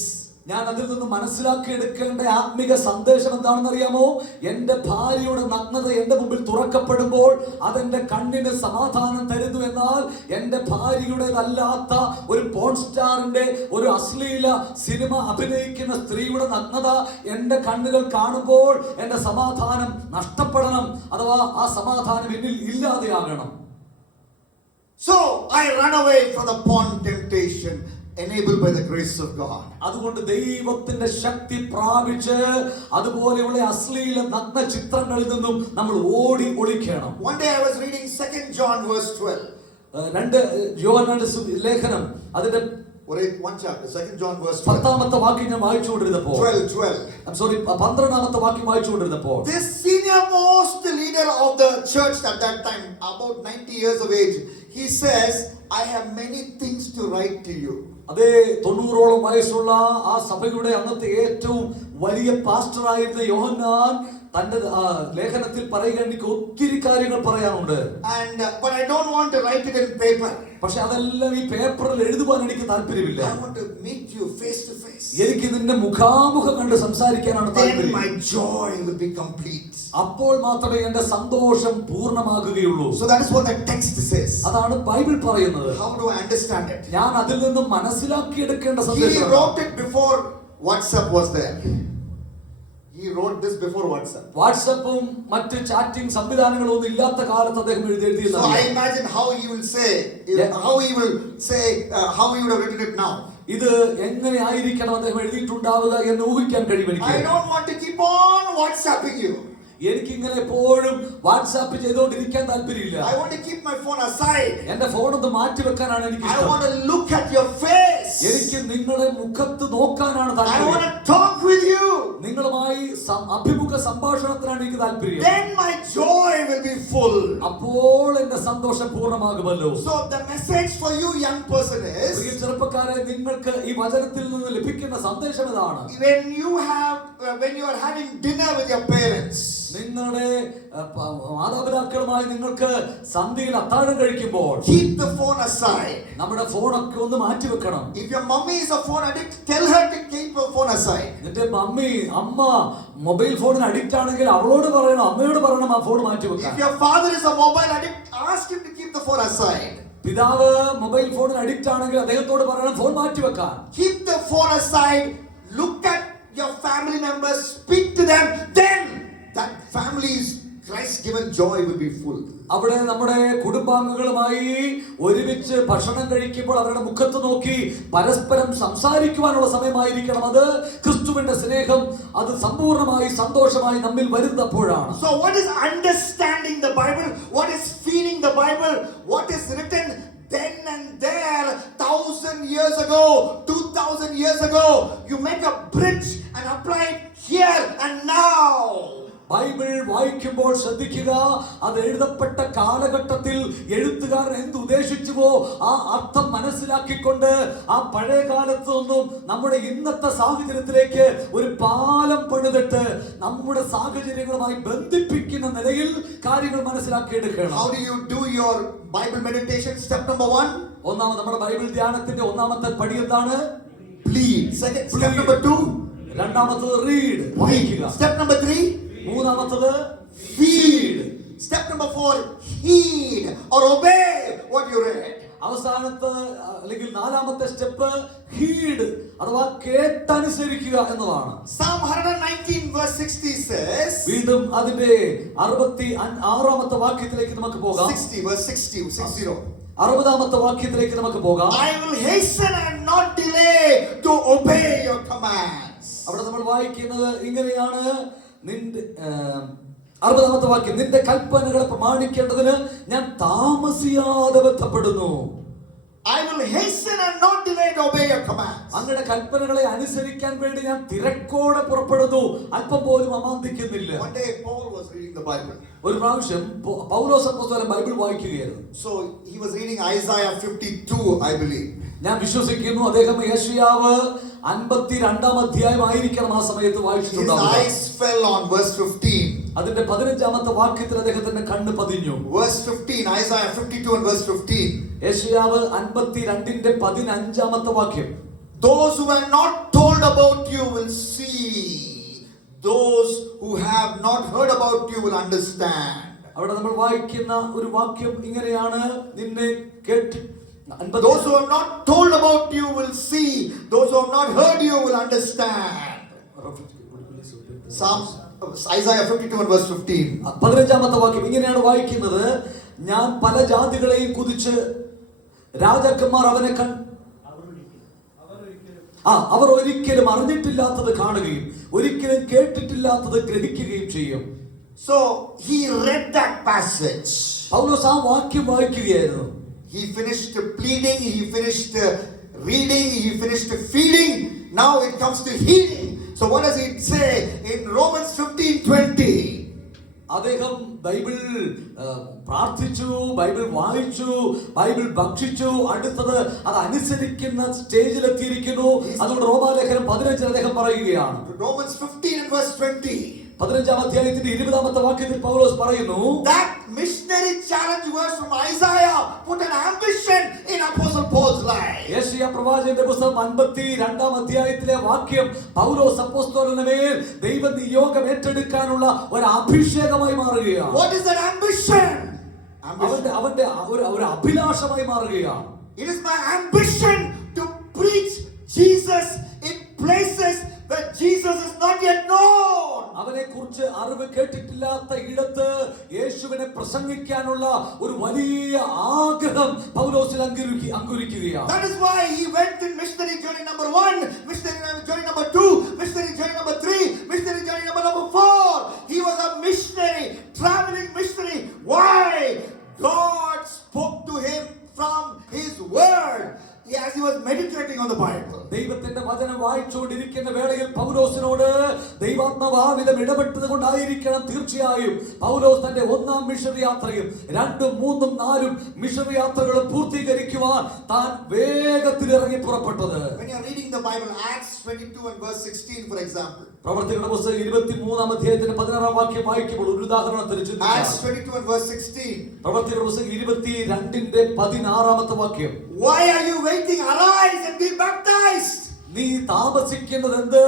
ഞാൻ അതിൽ നിന്ന് മനസ്സിലാക്കിയെടുക്കേണ്ട ആത്മിക സന്ദേശം എന്താണെന്ന് അറിയാമോ? എന്റെ ഭാര്യയുടെ നഗ്നത എന്റെ മുമ്പിൽ തുറക്കപ്പെടുമ്പോൾ അതെന്റെ കണ്ണിന് സമാധാനം തരുന്നു. എന്നാൽ എന്റെ ഭാര്യയുടേതല്ലാത്ത ഒരു പോൺ സ്റ്റാറിന്റെ, ഒരു അശ്ലീല സിനിമ അഭിനയിക്കുന്ന സ്ത്രീയുടെ നഗ്നത എന്റെ കണ്ണുകൾ കാണുമ്പോൾ എന്റെ സമാധാനം നഷ്ടപ്പെടണം, അഥവാ ആ സമാധാനം എന്നിൽ ഇല്ലാതെയാകണം. So I run away from the porn temptation, enabled by the grace of God. അതുകൊണ്ട് ദൈവത്തിന്റെ ശക്തി പ്രാപിച്ച് അതുപോലെയുള്ള അശ്ലീല നഗ്ന ചിത്രങ്ങളിൽ നിന്നും നമ്മൾ ഓടി ഒളിക്കണം. One day I was reading 2 John verse 12. 2 യോഹന്നാന്റെ ലേഖനം അതിന്റെ one chapter, 2 John verse 12. 10-ാമത്തെ വാക്യം ഞാൻ വായിച്ചുകൊണ്ടിരുന്നപ്പോൾ 12. I'm sorry, 12-ാമത്തെ വാക്യം വായിച്ചുകൊണ്ടിരുന്നപ്പോൾ This senior most leader of the church at that time, about 90 years of age, he says, I have many things to write to you. അതേ 90-ഓളം വയസ്സുള്ള ആ സഭയുടെ അന്നത്തെ ഏറ്റവും വലിയ പാസ്റ്ററായിരുന്ന യോഹന്നാൻ തന്റെ ലേഖനത്തിൽ പറയുക, എനിക്ക് ഒത്തിരി കാര്യങ്ങൾ പറയാനുണ്ട്. But I don't want to write it in paper. പക്ഷെ അതെല്ലാം ഈ പേപ്പറിൽ എഴുതുവാൻ എനിക്ക് താല്പര്യമില്ല. I want to meet you face to face. എനിക്ക് നിന്നെ മുഖാമുഖം കണ്ട് സംസാരിക്കാനാണ് Then താല്പര്യം. my joy will be complete. അപ്പോൾ മാത്രമേ എന്റെ സന്തോഷം പൂർണ്ണമാകുകയുള്ളൂ. So that is what the text says. അതാണ് ബൈബിൾ പറയുന്നത്. How do I understand it? ഞാൻ അതിൽ നിന്നും മനസ്സിലാക്കിയെടുക്കേണ്ട He സന്ദേശം. wrote it before WhatsApp was there. He wrote this before WhatsApp. വാട്സാപ്പും മറ്റ് ചാറ്റിംഗ് സംവിധാനങ്ങളും ഒന്നും ഇല്ലാത്ത കാലത്ത് അദ്ദേഹം So എഴുതിയെന്നാണ്. I imagine how he will say, how he would have written it now. ഇത് എങ്ങനെ ആയിരിക്കണം അദ്ദേഹം എഴുതിയിട്ടുണ്ടാവുക എന്ന് ഊഹിക്കാൻ കഴിയും എനിക്ക്. I don't want to keep on WhatsApping you. എനിക്കിങ്ങനെ എപ്പോഴും വാട്സാപ്പ് ചെയ്തുകൊണ്ടിരിക്കാൻ താല്പര്യമില്ല. I want to keep my phone aside. എന്റെ ഫോൺ ഒന്ന് മാറ്റി വെക്കാനാണ് എനിക്ക് I ഇഷ്ടം. want to look at your face. എനിക്ക് നിങ്ങളെ മുഖത്ത് നോക്കാനാണ് I want താല്പര്യം. to talk with you. നിങ്ങളുമായി അഭിമുഖ സംഭാഷണത്തിനാണ് എനിക്ക് താല്പര്യം. Then my joy will be full. അപ്പോൾ എന്റെ സന്തോഷം പൂർണ്ണമാകുമല്ലോ. So the message for you young person is, പ്രിയ ചെറുപ്പക്കാരെ, നിങ്ങൾക്ക് ഈ വചനത്തിൽ നിന്ന് ലഭിക്കുന്ന സന്ദേശം ഇതാണ്. when you are having dinner with your parents, നിങ്ങളുടെ മാതാപിതാക്കളുമായി നിങ്ങൾക്ക് സന്ധ്യയിൽ അത്താഴം കഴിക്കുമ്പോൾ keep the phone aside. നമ്മുടെ ഫോണൊക്കെ ഒന്ന് മാറ്റി വെക്കണം. If your mommy is a phone addict, tell her to keep her phone aside. നിന്റെ അമ്മ മൊബൈൽ ഫോണിന് അഡിക്റ്റ് ആണെങ്കിൽ അവളോട് പറയണം, അമ്മയോട് പറയണം ആ ഫോൺ മാറ്റി വെക്കാൻ. If your father is a mobile addict, ask him to keep the phone aside. പിതാവ് മൊബൈൽ ഫോണിന് അഡിക്റ്റ് ആണെങ്കിൽ അദ്ദേഹത്തോട് പറയണം ഫോൺ മാറ്റി വെക്കാൻ. Keep the phone aside. Look at your family members, speak to them. Then that family's Christ-given joy will be full. അവിടെ നമ്മുടെ കുടുംബാംഗങ്ങളുമായി ഒരുമിച്ച് ഭക്ഷണം കഴിക്കുമ്പോൾ അവരുടെ മുഖത്ത് നോക്കി പരസ്പരം സംസാരിക്കുവാനുള്ള സമയമായിരിക്കണം. അത് ക്രിസ്തുവിന്റെ സ്നേഹം അത് സമ്പൂർണ്ണമായി സന്തോഷമായി നമ്മിൽ വരുന്നപ്പോഴാണ്. So what is understanding the Bible? What is feeding the Bible? What is written then and there 1,000 years ago, 2,000 years ago? You make a bridge and apply it here and now. Bible വായിക്കുമ്പോൾ ശ്രദ്ധിക്കുക, അത് എഴുതപ്പെട്ട കാലഘട്ടത്തിൽ എഴുത്തുകാരൻ എന്ത് ഉദ്ദേശിച്ചുവോ ആ അർത്ഥം മനസ്സിലാക്കിക്കൊണ്ട് ആ പഴയ കാലത്ത് നിന്നും നമ്മുടെ ഇന്നത്തെ സാഹചര്യത്തിലേക്ക് ഒരു പാലം പണിതിട്ട് നമ്മുടെ സാഹചര്യങ്ങളുമായി ബന്ധിപ്പിക്കുന്ന നിലയിൽ കാര്യങ്ങൾ മനസ്സിലാക്കിയെടുക്കണം. How do you do your Bible meditation? Step number 1. നമ്മുടെ ബൈബിൾ ധ്യാനത്തിന്റെ ഒന്നാമത്തെ പടി എന്താണ്? Please. Step number 2, രണ്ടാമത്തത് റീഡ്, വായിക്കുക. step number 3, മൂന്നാമത്തത് feed. Step number 4, heed or obey what you read. അവസാനത്തെ അല്ലെങ്കിൽ നാലാമത്തെ സ്റ്റെപ്പ് ഹീഡ് അഥവാ കേട്ടനുസരിക്കുക എന്നതാണ്. Psalm 119 verse 60 says, വീണ്ടും അതിന്റെ 66ാമത്തെ വാക്യത്തിലേക്ക് നമുക്ക് പോകാം. 60 verse 60, 60. 60ാമത്തെ വാക്യത്തിലേക്ക് നമുക്ക് പോകാം. I will hasten and not delay to obey your commands. അവിടെ നമ്മൾ വായിക്കുന്നത് ഇങ്ങനെയാണ്. നിന്റെ 60ാമത്തെ വാക്യം, നിന്റെ കൽപ്പനകളെ പ്രമാണിക്കേണ്ടതിന് ഞാൻ താമസിയാതെ ബന്ധപ്പെടുന്നു. I will hasten and not delay to obey your commands. അങ്ങയുടെ കൽപ്പനകളെ അനുസരിക്കാൻ വേണ്ടി ഞാൻ തിരക്കോടെ പുറപ്പെടുന്നു, അല്പം പോലും അമാന്തിക്കുന്നില്ല. One day Paul was reading the Bible. ഒരു പ്രാവശ്യം പൗലോസ് അപ്പോസ്തലൻ Bible വായിക്കുകയായിരുന്നു. So he was reading Isaiah 52, I believe. ഞാൻ വിശ്വസിക്കുന്നു അദ്ദേഹം യെശയ്യാവ് 52-ാം അധ്യായം ആയിരിക്കണം ആ സമയത്ത് His വായിച്ചിട്ടുണ്ടാവുക. eyes fell on verse 15. അതിന്റെ 15ാമത്തെ വാക്യത്തിൽ അദ്ദേഹത്തിന്റെ കണ്ണ് പതിഞ്ഞു. Verse 15, Isaiah 52 and verse 15. യെശയ്യാവ് 52-ന്റെ 15ാമത്തെ വാക്യം. Those who are not told about you will see. Those who have not heard about you will understand. അവിടെ നമ്മൾ വായിക്കുന്ന ഒരു വാക്യം ഇങ്ങനെയാണ്, നിന്നെ കേട്ട് Those who have not told about you will see. Those who have not heard you will understand. Psalms, Isaiah 52 and verse 15. 15ാമത്തെ വാക്യം ഇങ്ങനെയാണ് വായിക്കുന്നത്, ഞാൻ പല ജാതികളെയും കുതിച്ച് രാജാക്കന്മാർ അവനെ അവർ ഒരിക്കലും അറിഞ്ഞിട്ടില്ലാത്തത് കാണുകയും ഒരിക്കലും കേട്ടിട്ടില്ലാത്തത് ഗ്രഹിക്കുകയും ചെയ്യും. So he read that passage. പൗലോസ് ആ വാക്യം വായിക്കുകയായിരുന്നു. He finished pleading, he finished reading, he finished feeding. Now it comes to healing. So what does it say in Romans 15:20? അദ്ദേഹം ബൈബിൾ പ്രാർത്ഥിച്ചു, ബൈബിൾ വായിച്ചു, ബൈബിൾ ഭക്ഷിച്ചു, അടുത്തത് അത് അനുസരിക്കുന്ന സ്റ്റേജിലെത്തിയിരിക്കുന്നു. അതുകൊണ്ട് റോമാലേഖനം 15 അദ്ദേഹം പറയുകയാണ്. Romans 15 and verse 20. 15-ാം അധ്യായത്തിന്റെ 20ാമത്തെ വാക്യത്തിൽ പൗലോസ് പറയുന്നു, That missionary challenge verse from Isaiah put an ambition in Apostle Paul's life. യെശയ്യാ പ്രവാചകന്റെ പുസ്തകം 52-ാം അധ്യായത്തിലെ വാക്യം പൗലോസ് അപ്പോസ്തലന്റെ മേൽ ദൈവ നിയോഗം ഏറ്റെടുക്കാനുള്ള ഒരു അഭിഷേകമായി മാറുകയാണ്. What is that ambition? അവന്റെ ഒരു അഭിലാഷമായി മാറുകയാണ്. It is my ambition to preach Jesus in places where Jesus is not yet known. അവനെ കുറിച്ച് അറിവ് കേട്ടിട്ടില്ലാത്ത ഇടത്ത് യേശുവിനെ പ്രസംഗിക്കാനുള്ള ഒരു വലിയ ആഗ്രഹം പൗലോസിൽ അങ്കുരിക്കുകയാണ്. That is why he went in missionary journey number 1, missionary journey number 2, missionary journey number 3, missionary journey number 4. He was a missionary, traveling missionary. Why? God spoke to him from his word as he was meditating on the Bible. ദൈവത്തിന്റെ വചനം വായിച്ചുകൊണ്ടിരിക്കുന്ന വേളയിൽ പൗലോസിനോട് ദൈവാത്മാവിധം ഇടപെട്ടത് കൊണ്ടായിരിക്കണം തീർച്ചയായും പൗലോസ് തന്റെ 1ാം missionary യാത്രയും 2ഉം 3ഉം 4ഉം missionary യാത്രകളും പൂർത്തീകരിക്കുവാൻ താൻ വേഗത്തിൽ ഇറങ്ങി പുറപ്പെട്ടത്. When you are reading the Bible, Acts 22 and verse 16 for example. പ്രവർത്തികളുടെ പുസ്തകം 23-ാം അധ്യായത്തിന്റെ 16-ാം വാക്യം വായിക്കുമ്പോൾ ഒരു ഉദാഹരണത്തിന് ചിന്തിക്കാം. Acts 22 and verse 16. പ്രവർത്തികളുടെ പുസ്തകം 22-ന്റെ 16-ാമത്തെ വാക്യം. Why are you waiting? Arise and be baptized. നീ താമസിക്കുന്നത് എന്ത്?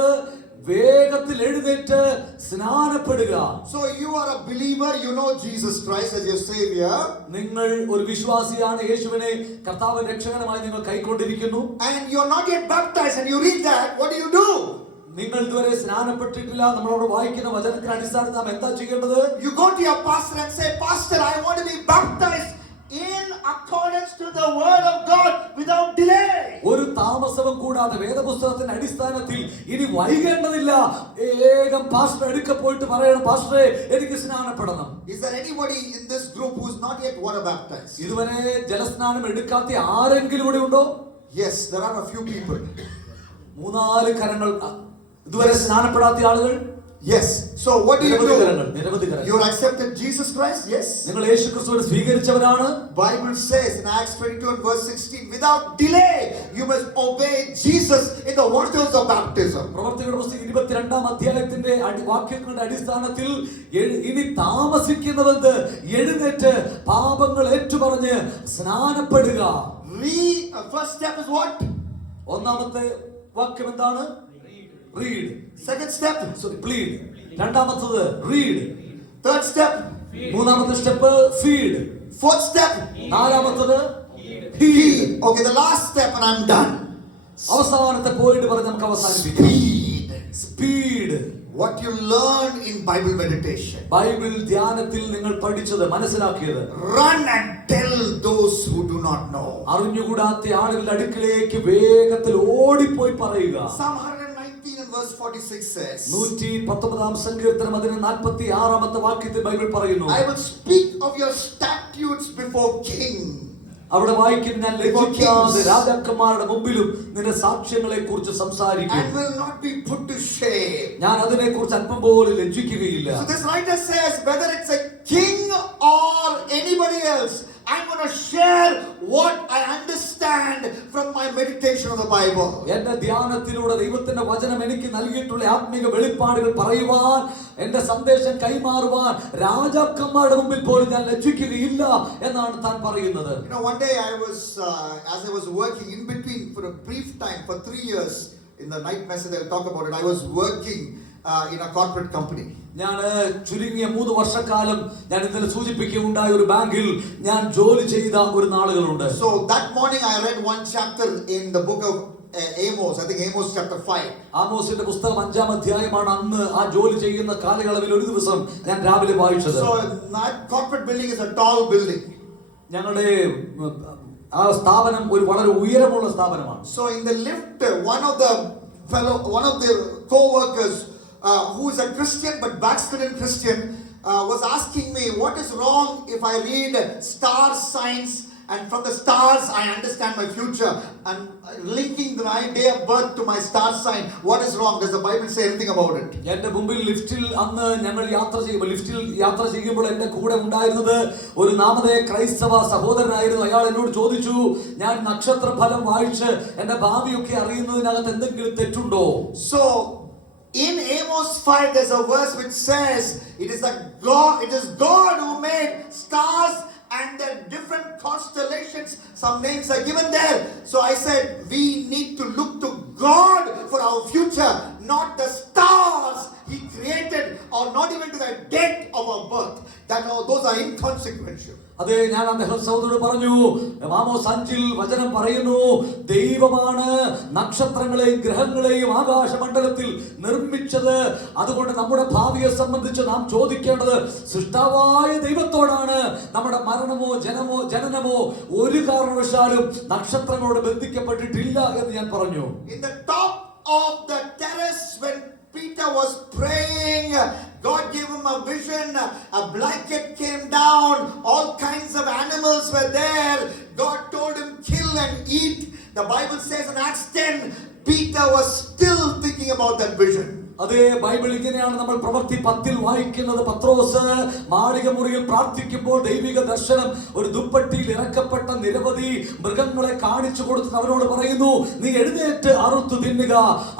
വേഗത്തിൽ എഴുന്നേറ്റ് സ്നാനപ്പെടുക. So you are a believer, you know Jesus Christ as your savior. നിങ്ങൾ ഒരു വിശ്വാസിയാണ്, യേശുവിനെ കർത്താവ് രക്ഷകനായി നിങ്ങൾ കൈക്കൊണ്ടിരിക്കുന്നു. And you are not yet baptized and you read that, what do? നിങ്ങൾ ഇതുവരെ സ്നാനപ്പെട്ടിട്ടില്ല. നമ്മളോട് വായിക്കുന്ന വചനത്തിന്റെ അടിസ്ഥാനത്തിൽ നാം എന്താ ചെയ്യേണ്ടത്? You go to your pastor and say, Pastor, I want to be baptized in accordance to the word of God without delay. ഒരു താമസവും കൂടാതെ വേദപുസ്തകത്തിന്റെ അടിസ്ഥാനത്തിൽ ഇനി വൈകേണ്ടതില്ല. വേഗം പാസ്റ്റർ അടുക്ക പോയിട്ട് പറയണം, പാസ്റ്ററെ എനിക്ക് സ്നാനപ്പെടണം. Is there anybody in this group who is not yet water baptized? ഇതുവരെ ജലസ്നാനം എടുക്കാത്ത ആരെങ്കിലും ഇവിടെ ഉണ്ടോ? Yes, there are a few people. 3-4 കരങ്ങൾ. ഇതുവരെ സ്നാനപ്പെടാത്ത ആളുകൾ? Yes. So what do you do? നിരവധി കരങ്ങൾ. You accepted Jesus Christ? Yes. നിങ്ങൾ യേശുക്രിസ്തുവിനെ സ്വീകരിച്ചവരാണ്. Bible says in Acts 22 and verse 16, without delay you must obey Jesus in the waters of baptism. പ്രവർത്തികളുടെ പുസ്തകം 22-ാം അധ്യായത്തിന്റെ വാക്യങ്ങളുടെ അടിസ്ഥാനത്തിൽ ഇനി താമസിക്കുന്നതെന്ത്? എഴുന്നേറ്റ് പാപങ്ങൾ ഏറ്റുപറഞ്ഞ് സ്നാനപ്പെടുക. First step is what? ഒന്നാമത്തെ വാക്യം എന്താണ്? Read. Second step. Sorry, plead. രണ്ടാമത്തത് റീഡ്. Third step. മൂന്നാമത്തെ സ്റ്റെപ്പ് ഫീഡ്. Fourth step. നാലാമത്തത് heed. Heed. Okay, the last step and I'm done. അവസാനത്തെ പോയിന്റ് പറഞ്ഞ് നമുക്ക് അവസാനിപ്പിക്കാം. Speed. Speed. What you learn in Bible meditation. Bible ധ്യാനത്തിൽ നിങ്ങൾ പഠിച്ചത്, മനസ്സിലാക്കിയത്, Run and tell those who do not know. അറിഞ്ഞുകൂടാത്ത ആളുകളുടെ അടുക്കിലേക്ക് വേഗത്തിൽ ഓടിപ്പോയി പറയുക. Psalm 119 and verse 46 says, 119 സങ്കീർത്തനം അതിന് 46 വാക്യത്തിൽ ബൈബിൾ പറയുന്നു, I will speak of your statutes before kings. അവിടെ വായിക്കും, ഞാൻ ലജ്ജിക്കാതെ രാജാക്കന്മാരുടെ മുമ്പിലും നിന്റെ സാക്ഷ്യങ്ങളെ കുറിച്ച് സംസാരിക്കും. And will not be put to shame. ഞാൻ അതിനെ കുറിച്ച് അല്പം പോലും ലജ്ജിക്കുകയില്ല. So this writer says, whether it's a king or anybody else, I'm going to share what I understand from my meditation of the Bible. എന്റെ ധ്യാനത്തിലൂടെ ദൈവത്തിന്റെ വചനം എനിക്ക് നൽകിയിട്ടുള്ള ആത്മീക വെളിപ്പാടുകൾ പറയുവാൻ, എന്റെ സന്ദേശം കൈമാറുവാൻ രാജാക്കന്മാരുടെ മുമ്പിൽ പോലും ഞാൻ ലജ്ജിക്കുകയില്ല എന്നാണ് താൻ പറയുന്നത്. You know, one day I was, as I was working in between for a brief time, for 3 years, in the night message I'll talk about it, I was working in a corporate company. ഞാൻ ചുരുങ്ങിയ 3 വർഷക്കാലം ഞാൻ ഇന്നലെ സൂചിപ്പിക്കുകയുണ്ടായ ഒരു ബാങ്കിൽ ഞാൻ ജോലി ചെയ്ത ഒരു നാളുകളുണ്ട്. So that morning I read one chapter in the book of Amos, I think Amos chapter 5. ആമോസിന്റെ പുസ്തകം 5-ാം അധ്യായമാണ് അന്ന് ആ ജോലി ചെയ്യുന്ന കാലയളവിൽ ഒരു ദിവസം ഞാൻ രാവിലെ വായിച്ചത്. So that corporate building is a tall building. ഞങ്ങളുടെ ആ സ്ഥാപനം ഒരു വളരെ ഉയരമുള്ള സ്ഥാപനമാണ്. So in the lift, one of the co-workers who is a Christian but backslidden Christian was asking me, what is wrong if I read star signs and from the stars I understand my future, and linking my day of birth to my star sign, what is wrong? Does the Bible say anything about it? എന്റെ മുമ്പിൽ ലിഫ്റ്റിൽ അന്ന് ഞങ്ങൾ യാത്ര ചെയ്യുമ്പോൾ എന്റെ കൂടെ ഉണ്ടായിരുന്നത് ഒരു നാമധേയ ക്രൈസ്തവ സഹോദരനായിരുന്നു. അയാൾ എന്നോട് ചോദിച്ചു, ഞാൻ നക്ഷത്ര ഫലം വായിച്ച് എന്റെ ഭാവിയൊക്കെ അറിയുന്നതിനകത്ത് എന്തെങ്കിലും തെറ്റുണ്ടോ? So in Amos 5 there's a verse which says it is God who made stars and the different constellations. Some names are given there. So I said we need to look to God for our future, not the stars He created, or not even to the date of our birth. Those are inconsequential. അതെ, ഞാൻ അദ്ദേഹം സഹോദരനോട് പറഞ്ഞു, Amos 5 വചനം പറയുന്നു, ദൈവമാണ് നക്ഷത്രങ്ങളെയും ഗ്രഹങ്ങളെയും ആകാശമണ്ഡലത്തിൽ നിർമ്മിച്ചത്. അതുകൊണ്ട് നമ്മുടെ ഭാവിയെ സംബന്ധിച്ച് നാം ചോദിക്കേണ്ടത് സൃഷ്ടാവായ ദൈവത്തോടാണ്. നമ്മുടെ മരണമോ ജനനമോ ഒരു കാരണവശാലും നക്ഷത്രങ്ങളോട് ബന്ധിക്കപ്പെട്ടിട്ടില്ല എന്ന് ഞാൻ പറഞ്ഞു. In the top of the terrace when Peter was praying, God gave him a vision. A blanket came down. All kinds of animals were there. God told him, kill and eat. The Bible says in Acts 10, Peter was still thinking about that vision. അതേ, Bible ഇങ്ങനെയാണ് നമ്മൾ പ്രവൃത്തി 10 വായിക്കുന്നത്. പത്രോസ് മാളിക മുറിയിൽ പ്രാർത്ഥിക്കുമ്പോൾ ദൈവിക ദർശനം ഒരു ദുപ്പട്ടിയിൽ ഇറക്കപ്പെട്ട നിരവധി മൃഗങ്ങളെ കാണിച്ചു കൊടുത്തിട്ട് അവരോട് പറയുന്നു, നീ എഴുന്നേറ്റ് അറുത്തു തിന്നുക.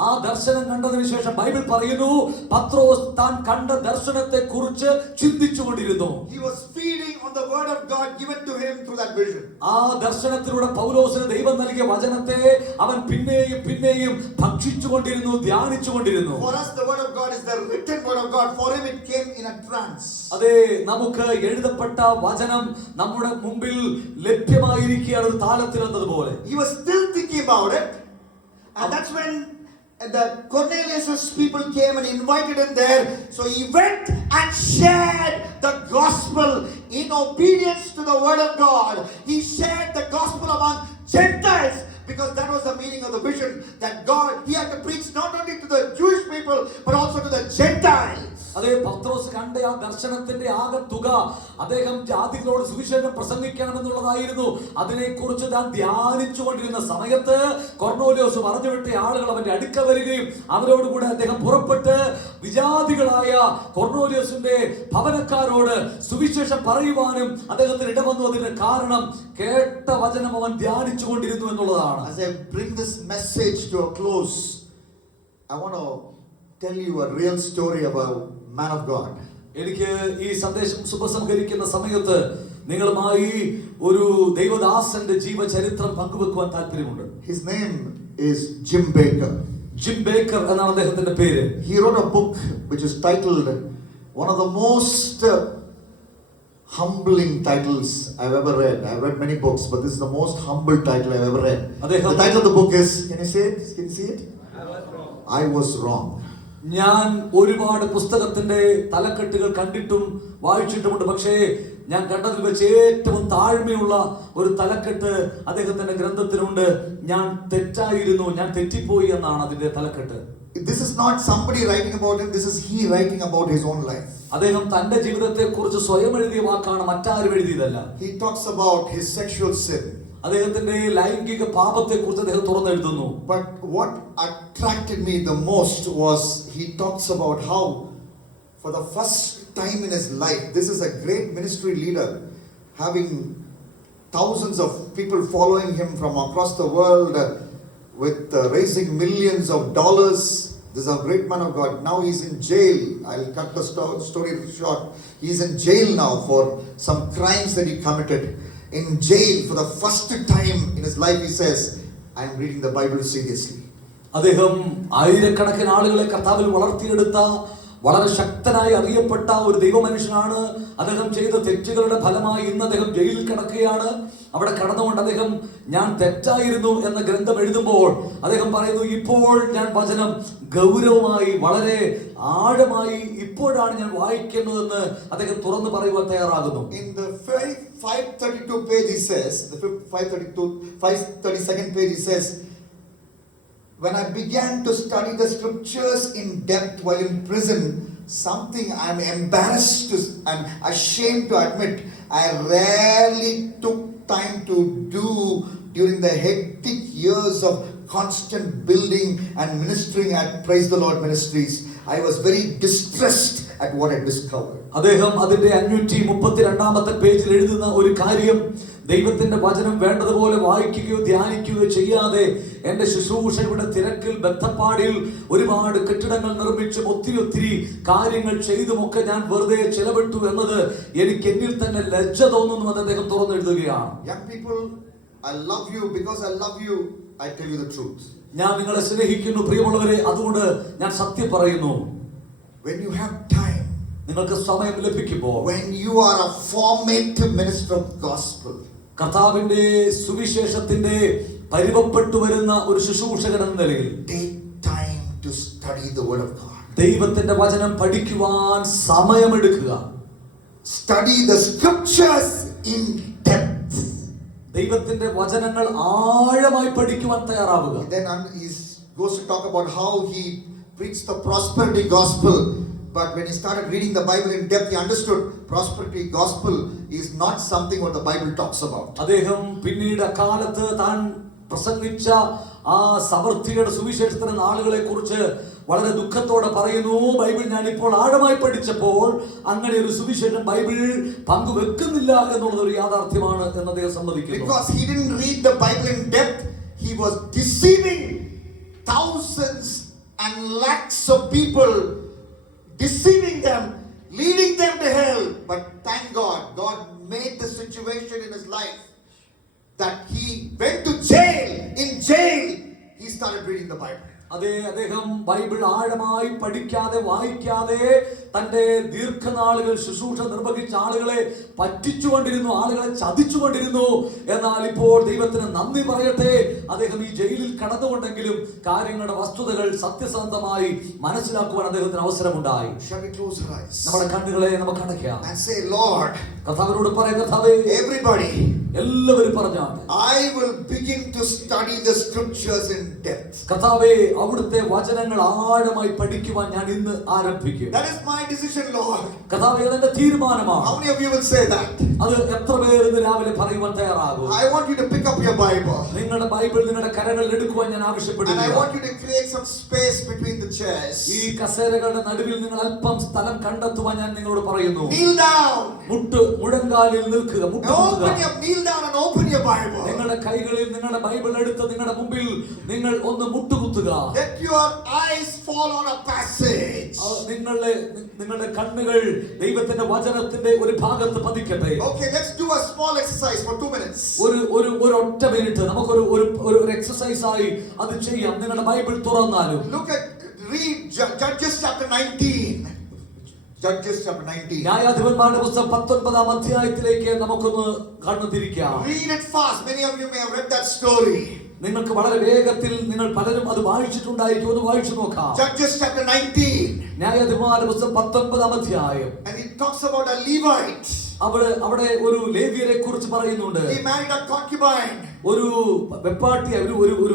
ആ ദർശനം കണ്ടതിന് ശേഷം ബൈബിൾ പറയുന്നു, പത്രോസ് താൻ കണ്ട ദർശനത്തെ കുറിച്ച് ചിന്തിച്ചുകൊണ്ടിരുന്നു. He was feeding on the word of God given to him through that vision. ആ ദർശനത്തിലൂടെ പൗലോസിന് ദൈവം നൽകിയ വചനത്തെ അവൻ പിന്നെയും ഭക്ഷിച്ചുകൊണ്ടിരുന്നു, ധ്യാനിച്ചുകൊണ്ടിരുന്നു. For us the word of God is the written word of God. For him it came in a trance. അതെ, നമുക്ക് എഴുതപ്പെട്ട വചനം നമ്മുടെ മുമ്പിൽ ലഭ്യമായിരിക്കുകയാണ് ഒരു താലത്തിൽ എന്നതുപോലെ. He was still thinking about it, and that's when the Cornelius' people came and invited him there. So he went and shared the gospel in obedience to the word of God. He shared the gospel among Gentiles, because that was the meaning of the vision, that God, he had to preach not only to the Jewish people but also to the Gentiles. അതേ, പത്രോസ് കണ്ട ആ ദർശനത്തിന്റെ ആകെ തുക അദ്ദേഹം ജാതികളോട് സുവിശേഷം പ്രസംഗിക്കണമെന്നുള്ളതായിരുന്നു. അതിനെക്കുറിച്ച് താൻ ധ്യാനിച്ചുകൊണ്ടിരുന്ന സമയത്ത് കൊർന്നേലിയോസ് പറഞ്ഞുവിട്ട ആളുകൾ അവന്റെ അടുക്ക വരികയും അവരോടുകൂടെ അദ്ദേഹം പുറപ്പെട്ട് വിജാതികളായ കൊർന്നേലിയോസിന്റെ ഭവനക്കാരോട് സുവിശേഷം പറയുവാനും അദ്ദേഹത്തിന് ഇടവന്നു. അതിന്റെ കാരണം കേട്ട വചനം അവൻ ധ്യാനിച്ചുകൊണ്ടിരുന്നു എന്നുള്ളതാണ്. As I bring this message to a close, I want to tell you a real story about man of God. എനിക്ക് ഈ സന്ദേശം ഉപസംഹരിക്കുന്ന സമയത്ത് നിങ്ങളുമായി ഒരു ദൈവദാസന്റെ ജീവചരിത്രം പങ്കുവെക്കുവാൻ താല്പര്യമുണ്ട്. His name is Jim Baker. Jim Baker എന്നാണ് അദ്ദേഹത്തിന്റെ പേര്. He wrote a book which is titled, one of the most humbling titles I've ever read. I've read many books, but this is the most humble title I've ever read. The title of the book is, can you say it? Can you see it? I was wrong. ഞാൻ ഒരുപാട് പുസ്തകത്തിന്റെ തലക്കെട്ടുകൾ കണ്ടിട്ടും വായിച്ചിട്ടുമുണ്ട്. പക്ഷേ ഞാൻ കണ്ടതിൽ വെച്ച് ഏറ്റവും താഴ്മയുള്ള ഒരു തലക്കെട്ട് അദ്ദേഹത്തിന്റെ ഗ്രന്ഥത്തിനുണ്ട്. ഞാൻ തെറ്റായിരുന്നു, ഞാൻ തെറ്റിപ്പോയി എന്നാണ് അതിന്റെ തലക്കെട്ട്. This is not somebody writing about him, this is he writing about his own life. അദ്ദേഹം തന്റെ ജീവിതത്തെ കുറിച്ച് സ്വയം എഴുതിയ വാക്കാണ്, മറ്റാരും എഴുതിയതല്ല. He talks about his sexual sin. അദ്ദേഹത്തിന്റെ ലൈംഗിക പാപത്തെ കുറിച്ച് അദ്ദേഹം തുറന്നെഴുതുന്നു. But what attracted me the most was he talks about how for the first time in his life, this is a great ministry leader having thousands of people following him from across the world, with raising millions of dollars. This is a great man of God. Now he's in jail. I'll cut the story short. He's in jail now for some crimes that he committed. In jail for the first time in his life, he says, I am reading the Bible seriously. അദ്ദേഹം ആയിരക്കണക്കിന് ആളുകളെ കർത്താവിൽ വളർത്തിയെടുത്ത വളരെ ശക്തനായി അറിയപ്പെട്ട ഒരു ദൈവമനുഷ്യനാണ്. അദ്ദേഹം ചെയ്ത തെറ്റുകളുടെ ഫലമായി ഇന്ന് അദ്ദേഹം ജയിലിൽ കിടക്കുകയാണ്. അവിടെ കടന്നുകൊണ്ട് അദ്ദേഹം ഞാൻ തെറ്റായിരുന്നു എന്ന ഗ്രന്ഥം എഴുതുമ്പോൾ അദ്ദേഹം പറയുന്നു, ഇപ്പോൾ ഞാൻ വചനം ഗൗരവമായി വളരെ ആഴമായി ഇപ്പോഴാണ് ഞാൻ വായിക്കുന്നതെന്ന് അദ്ദേഹം തുറന്നു പറയുവാൻ തയ്യാറാകുന്നു. In the 532 page he says, the 532nd page he says, when I began to study the scriptures in depth while in prison, something I'm embarrassed and ashamed to admit, I rarely took time to do during the hectic years of constant building and ministering at Praise the Lord Ministries. I was very distressed at what I discovered. അദ്ദേഹം അതിന്റെ 532ാമത്തെ പേജിൽ എഴുതുന്ന ഒരു കാര്യം, ദൈവത്തിന്റെ വചനം വേണ്ടതുപോലെ വായിക്കുകയോ ധ്യാനിക്കുകയോ ചെയ്യാതെ എന്റെ ശുശ്രൂഷയുടെ തിരക്കിൽ ബന്ധപ്പാടിൽ ഒരുപാട് കെട്ടിടങ്ങൾ നിർമ്മിച്ചും ഒത്തിരി കാര്യങ്ങൾ ചെയ്തുമൊക്കെ ഞാൻ വെറുതെ ചെലവിട്ടു എന്നത് എനിക്ക് എന്നിൽ തന്നെ ലജ്ജ തോന്നുന്നുവെന്ന് അദ്ദേഹം തുറന്നെഴുതുകയാണ്. Young people, I love you. Because I love you, I tell you the truth. ഞാൻ നിങ്ങളെ സ്നേഹിക്കുന്നു പ്രിയമുള്ളവരെ, അതുകൊണ്ട് ഞാൻ സത്യം പറയുന്നു. When you have time, നിങ്ങൾക്ക് സമയം ലഭിക്കുമ്പോൾ, when you are a formative minister of the gospel, കർത്താവിന്റെ സുവിശേഷത്തിന്റെ പരിവപ്പെട്ടു വരുന്ന ഒരു ശുശ്രൂഷകൻ എന്ന നിലയിൽ take time to study the word of God. ദൈവത്തിന്റെ വചനം പഠിക്കുവാൻ സമയമെടുക്കുക. Study the scriptures in depth. ദൈവത്തിന്റെ വചനങ്ങൾ ആഴമായി പഠിക്കുവാൻ തയ്യാറാവുക. Then he goes to talk about how he preached the prosperity gospel. But when he started reading the Bible in depth, he understood prosperity gospel is not something what the Bible talks about. അദ്ദേഹം പിന്നീട് അക്കാലത്ത് താൻ പ്രസംഗിച്ച ആ സമൃദ്ധിയുടെ സുവിശേഷത്തിന്റെ നാളുകളെ കുറിച്ച് വളരെ ദുഃഖത്തോടെ പറയുന്നു, ബൈബിൾ ഞാൻ ഇപ്പോൾ ആഴമായി പഠിച്ചപ്പോൾ അങ്ങനെ ഒരു സുവിശേഷം ബൈബിൾ പങ്കുവെക്കുന്നില്ല എന്നുള്ളത് ഒരു യാഥാർത്ഥ്യമാണ് എന്ന് അദ്ദേഹം സമ്മതിക്കുന്നു. Because he didn't read the Bible in depth, he was deceiving thousands and lakhs of people, deceiving them, leading them to hell. But thank God, God made the situation in his life that he went to jail. In jail, he started reading the Bible. അദ്ദേഹം Bible ആഴമായി പഠിക്കാതെ വായിക്കാതെ തന്റെ ദീർഘനാളുകൾ ശുശ്രൂഷ നിർവഹിച്ച ആളുകളെ പറ്റിച്ചുകൊണ്ടിരുന്നു, ആളുകളെ ചതിച്ചുകൊണ്ടിരുന്നു. എന്നാൽ ഇപ്പോൾ ദൈവത്തിന് നന്ദി പറയട്ടെ, അദ്ദേഹം ഈ ജയിലിൽ കടന്നുകൊണ്ടെങ്കിലും കാര്യങ്ങളുടെ വസ്തുതകൾ സത്യസന്ധമായി മനസ്സിലാക്കുവാൻ അദ്ദേഹത്തിന് അവസരമുണ്ടായി. നമ്മുടെ കണ്ണുകളെ നമുക്ക് അടയ്ക്കാം. കർത്താവിനോട് പറയാം, കർത്താവേ, എല്ലാവരും പറഞ്ഞാൽ I will begin to study the scriptures in depth. കർത്താവേ, അവിടുത്തെ വചനങ്ങൾ ആഴമായി പഠിക്കുവാൻ ഞാൻ ഇന്ന് ആരംഭിക്കും. That is my decision, Lord. കർത്താവേ, അതെന്റെ തീരുമാനമാണ്. How many of you will say that? അത് എത്ര പേർ ഇന്ന് രാവിലെ പറയുവാൻ തയ്യാറാകും? I want you to pick up your Bible. നിങ്ങളുടെ ബൈബിൾ നിങ്ങളുടെ കരങ്ങളിൽ എടുക്കുവാൻ ഞാൻ ആവശ്യപ്പെടുന്നു. And I want you to create some space between the chairs. ഈ കസേരകളുടെ നടുവിൽ നിങ്ങൾ അല്പം സ്ഥലം കണ്ടെത്തുവാൻ ഞാൻ നിങ്ങളോട് പറയുന്നു. Kneel down. മുഴങ്കാലിൽ നിൽക്കുക. Kneel down and open your Bible. നിങ്ങളുടെ കൈകളിൽ നിങ്ങളുടെ ബൈബിൾ എടുത്ത് നിങ്ങളുടെ മുമ്പിൽ നിങ്ങൾ ഒന്ന് മുട്ടുകുത്തുക. Let your eyes fall on a passage. നിങ്ങളുടെ കണ്ണുകൾ ദൈവത്തിന്റെ വചനത്തിന്റെ ഒരു ഭാഗത്ത് പതിക്കട്ടെ. Okay, let's do a small exercise for 2 minutes. ഒരു ഒറ്റ മിനിറ്റ് നമുക്ക് ഒരു എക്സസൈസ് ആയി അത് ചെയ്യാം. നിങ്ങളുടെ Bible തുറന്നാലും read Judges chapter 19. Judges chapter 19. ന്യായാധിപന്മാരുടെ പുസ്തകം 19-ാം അധ്യായത്തിലേക്ക് നമുക്കൊന്ന് കണ്ണു തിരിക്കാം. Read it fast. Many of you may have read that story. നിങ്ങൾക്ക് വളരെ വേഗത്തിൽ നിങ്ങൾ പലരും അത് വായിച്ചിട്ടുണ്ടായിരിക്കും. ഒന്ന് വായിച്ചു നോക്കാം. Judges chapter 19. ന്യായാധിപന്മാരുടെ പുസ്തകം 19-ാം അധ്യായം. And it talks about a Levite. അവിടെ ഒരു ലേവ്യരെ കുറിച്ച് പറയുന്നുണ്ട്. He married a concubine. ഒരു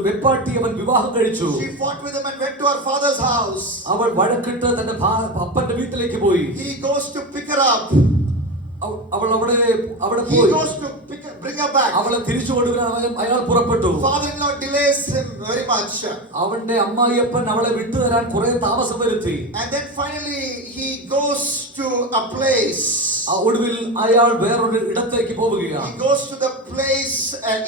വെപ്പാട്ടി അവൻ വിവാഹം കഴിച്ചു. She fought with him and went to her father's house. അവൾ വഴക്കിട്ട് തന്റെ അപ്പന്റെ വീട്ടിലേക്ക് പോയി. He goes to pick her up. അവൾ അവിടെ He പോയി. goes to bring her back. അവളെ തിരിച്ചു കൊണ്ടുവരാൻ അയാൾ പുറപ്പെട്ടു. Father-in-law delays him very much. അവന്റെ അമ്മായിയപ്പൻ അവളെ വിട്ടുതരാൻ കുറെ താമസം വരുത്തി. And then finally he goes to a place. ഒടുവിൽ അയാൾ വേറൊരു ഇടത്തേക്ക് പോവുകയാണ്. He goes to the place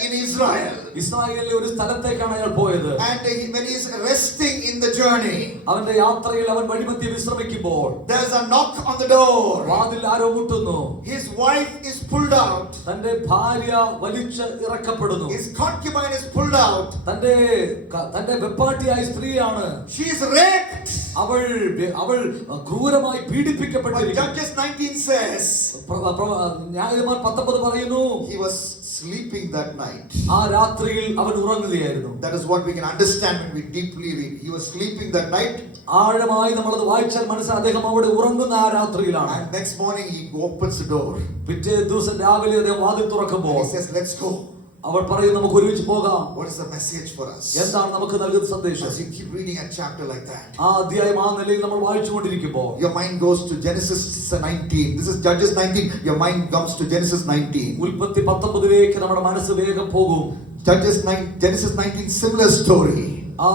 in Israel. ഇസ്രായേലിലെ ഒരു സ്ഥലത്തേക്കാണ് അയാൾ പോയത്. And when he is resting in the journey, അവന്റെ യാത്രയിൽ അവൻ വഴിമധ്യേ വിശ്രമിക്കുമ്പോൾ there's a knock on the door. വാതിൽ ആരോ മുട്ടുന്നു. His wife is pulled out. തന്റെ ഭാര്യ വലിച്ച് ഇറക്കപ്പെടുന്നു. His concubine is pulled out. തന്റെ വെപ്പാട്ടിയായ സ്ത്രീയാണ്. She is raped. അവൾ ക്രൂരമായി പീഡിപ്പിക്കപ്പെട്ടിരിക്കുന്നു. Judges 19 says ന്യായാധിപന്മാർ 19 പറയുന്നു he was sleeping that night. ആ രാത്രിയിൽ അവൻ ഉറങ്ങുകയായിരുന്നു. That is what we can understand when we deeply read. He was sleeping that night. ആഴമായി നമ്മൾ അത് വായിച്ചാൽ മനസ്സിലാകും അദ്ദേഹം അവിടെ ഉറങ്ങുന്ന ആ രാത്രിയിലാണ്. And next morning he opens the door. പിറ്റേ ദിവസം രാവിലെ അദ്ദേഹം വാതിൽ തുറക്കുമ്പോൾ He says, let's go. അവൾ പറയും നമുക്ക് ഒരുമിച്ച് പോകാം. What is the message for us? എന്താണ് നമുക്ക് നൽകുന്ന സന്ദേശം? As you keep reading a chapter like that, ആ അധ്യായം ആ നിലയിൽ നമ്മൾ വായിച്ചുകൊണ്ടിരിക്കുമ്പോൾ your mind goes to Genesis 19. This is Judges 19. Your mind comes to Genesis 19. ഉൽപ്പത്തി 19 നമ്മുടെ മനസ്സ് വേഗം പോകും. Genesis 19, similar story. ആ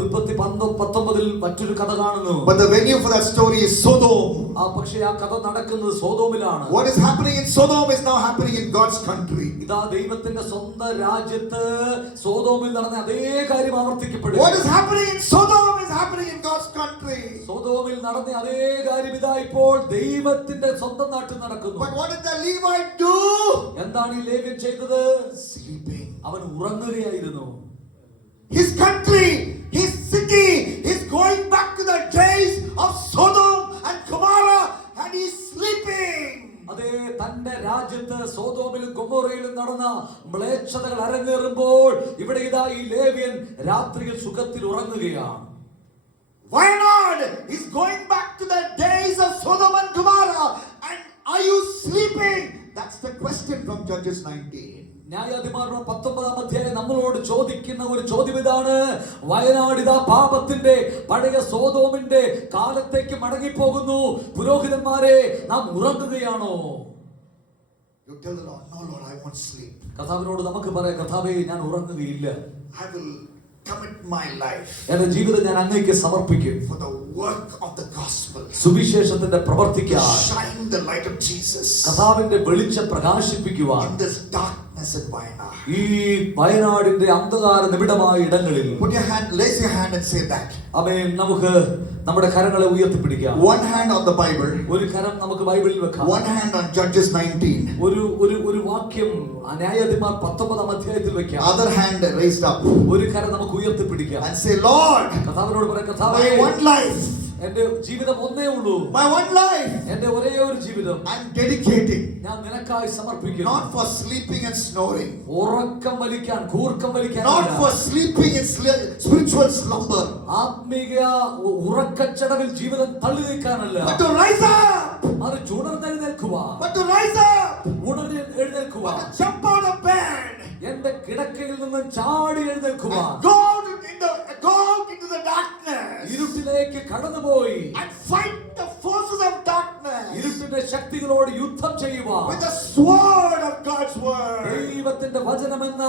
ഉൽപ്പത്തി 19 മറ്റൊരു കഥ കാണുന്നു. But the venue for that story is Sodom. ആ പക്ഷേ ആ കഥ നടക്കുന്നത് സോദോമിലാണ്. What is happening in Sodom is now happening in God's country. ഇതാ ദൈവത്തിന്റെ സ്വന്തം രാജ്യത്ത് സോദോമിൽ നടന്ന അതേ കാര്യം ആവർത്തിക്കപ്പെടുന്നു. What is happening in Sodom is happening in God's country. സോദോമിൽ നടന്ന അതേ കാര്യം ഇതാ ഇപ്പോൾ ദൈവത്തിന്റെ സ്വന്തം നാട്ടിൽ നടക്കുന്നു. But what did the Levite do? എന്താണ് ഈ ലേവ്യൻ ചെയ്തത്? Sleeping. അവൻ ഉറങ്ങുകയായിരുന്നു. His country, his city is going back to the days of Sodom and Gomorrah, and he's sleeping. അതേ തന്റെ രാജ്യത്ത് സോദോമിലും ഗൊമോറയിലും നടന്ന മ്ലേച്ഛതകൾ അരങ്ങേറുമ്പോൾ ഇവിടെ ഇതാ ഈ ലേവ്യൻ രാത്രിയിൽ സുഖത്തിൽ ഉറങ്ങുകയാണ്. Wayanad is going back to the days of Sodom and Gomorrah, and are you sleeping? That's the question from Judges 19. ന്യായാധിപന്മാരുടെ 19-ാം അധ്യായം നമ്മളോട് ചോദിക്കുന്ന ഒരു ചോദ്യം ഇതാണ്. വയനാട് ഇതാ പാപത്തിന്റെ പഴയ സോദോമിന്റെ കാലത്തേക്ക് മടങ്ങിപ്പോകുന്നു. പുരോഹിതന്മാരെ നാം ഉറങ്ങുകയാണോ? You tell the Lord, no Lord, I won't sleep. കർത്താവിനോട് നമുക്ക് പറയാം, കർത്താവേ ഞാൻ ഉറങ്ങുകയില്ല. I will commit my life എന്റെ ജീവിതം ഞാൻ അങ്ങേക്ക് സമർപ്പിക്കും. for the work of the gospel. സുവിശേഷത്തിന്റെ പ്രവർത്തിക്കാൻ, shine the light of Jesus കർത്താവിന്റെ വെളിച്ചം പ്രകാശിപ്പിക്കുവാൻ in this darkness in Wayanad. ഈ വയനാടിന്റെ അന്ധകാര നിബിഡമായ ഇടങ്ങളിൽ Put your hand, raise your hand and say that. ആമേൻ. നമുക്ക് നമ്മുടെ കരങ്ങളെ ഉയർത്തിപ്പിടിക്കാം. One hand on the Bible, ഒരു കരം നമുക്ക് ബൈബിളിൽ വെക്കാം. one hand on Judges 19. ഒരു വാക്യം ന്യായാധിപന്മാർ 19-ാം അധ്യായത്തിൽ വെക്കാം. Other hand raised up ഒരു കരം നമുക്ക് ഉയർത്തിപ്പിടിക്കാം. and say, Lord, കർത്താവിനോട് പറയാം, കർത്താവേ my one life, എന്റെ ജീവിതം ഒന്നേ ഉള്ളൂ. my one life, എന്റെ ഒരേ ഒരു ജീവിതം I'm dedicating ഞാൻ നിനക്കായി സമർപ്പിക്കുന്നു. not for sleeping and snoring, ഉറക്കം വലിക്കാൻ, കൂർക്കം വലിക്കാൻ, not for sleeping in spiritual slumber, ആത്മീയ ഉറക്കച്ചടവിൽ ജീവിതം തള്ളി നീക്കാനല്ല, but to rise up, മറിച്ച് ഉണർന്നെഴുന്നേൽക്കുവാൻ, but to rise up, ഉണർന്നെഴുന്നേൽക്കുവാൻ, but to jump out of bed, എന്റെ കിടക്കയിൽ നിന്ന് ചാടി എഴുന്നേൽക്കുവാൻ, go out into the darkness, ഇരുട്ടിലേക്ക് കടന്നുപോയി and fight the forces of darkness ഇരുട്ടിന്റെ ശക്തികളോട് യുദ്ധം ചെയ്യുവാൻ, with the sword of God's word. ദൈവത്തിന്റെ വചനമെന്ന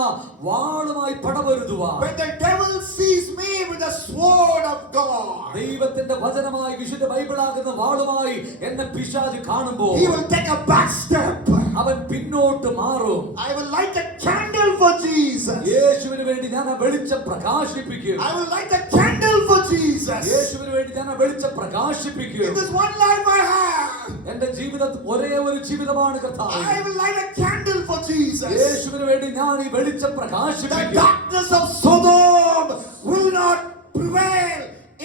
വാളുമായി പടപൊരുതുവാൻ. When the devil sees me with the sword of God, ദൈവത്തിന്റെ വചനമായി വിശുദ്ധ ബൈബിളാകുന്ന വാളുമായി എന്നെ പിശാച് കാണുമ്പോൾ he will take a back step. അവൻ പിന്നോട്ട് മാറും. I will light a candle for Jesus. യേശുവിന് വേണ്ടി ഞാൻ ആ വെളിച്ചം പ്രകാശിപ്പിക്കും. I will light a candle for Jesus. യേശുവിന് വേണ്ടി ഞാൻ ആ വെളിച്ചം പ്രകാശിപ്പിക്കും. In this one life I have, എന്റെ ജീവിതം ഒരേ ഒരു ജീവിതമാണ് കർത്താവേ. I will light a candle for Jesus. യേശുവിന് വേണ്ടി ഞാൻ ഈ വെളിച്ചം The പ്രകാശിപ്പിക്കും. darkness of Sodom will not prevail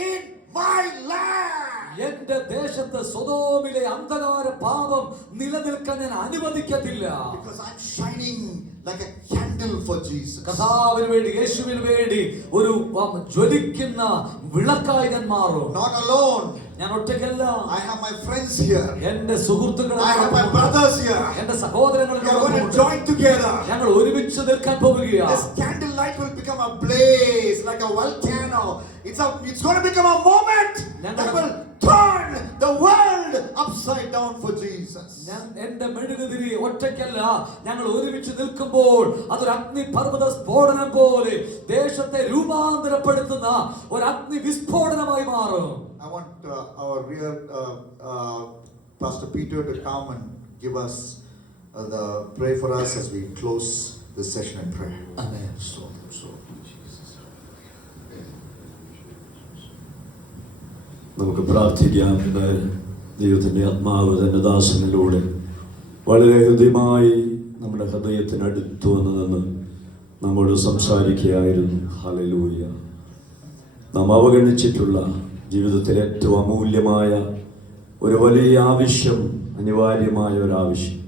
in my land. എന്റെ ദേശത്ത് സൊദോമിലെ അന്ധകാര പാപം നിലനിൽക്കാൻ ഞാൻ അനുവദിക്കത്തില്ല. Because I'm shining like a candle for Jesus. കർത്താവിന് വേണ്ടി, യേശുവിന് വേണ്ടി ഒരു ജ്വലിക്കുന്ന വിളക്കായി ഞാൻ മാറും. Not alone. ഞാൻ ഒറ്റയ്ക്കല്ല. I have my friends here. എന്റെ സുഹൃത്തുക്കൾ, I have my brothers here. എന്റെ സഹോദരങ്ങൾ We are going to join together. ഞങ്ങൾ ഒരുമിച്ച് നിൽക്കാൻ പോവുകയാണ്. This candle light will become a blaze like a volcano. It's going to become a moment that will turn the world upside down for Jesus. എന്റെ മെഴുകുതിരി ഒറ്റയ്ക്കല്ല, ഞങ്ങൾ ഒരുമിച്ച് നിൽക്കുമ്പോൾ അതൊരു അഗ്നിപർവ്വത സ്ഫോടനം പോലെ ദേശത്തെ രൂപാന്തരപ്പെടുത്തുന്ന ഒരു അഗ്നി വിസ്ഫോടനമായി മാറും. I want our real Pastor Peter to come and give us pray for us as we close this session in prayer. Amen. നമുക്ക് പ്രാർത്ഥിക്കാം. ഇന്ന് ദൈവത്തിൻ്റെ ആത്മാവ് തന്റെ ദാസനിലൂടെ വളരെ ഹൃദ്യമായി നമ്മുടെ ഹൃദയത്തിനടുത്ത് വന്നതെന്ന് നമ്മോട് സംസാരിക്കുകയായിരുന്നു. ഹല്ലേലൂയ. നാം അവഗണിച്ചിട്ടുള്ള ജീവിതത്തിലെ ഏറ്റവും അമൂല്യമായ ഒരു വലിയ ആവശ്യം, അനിവാര്യമായ ഒരാവശ്യം,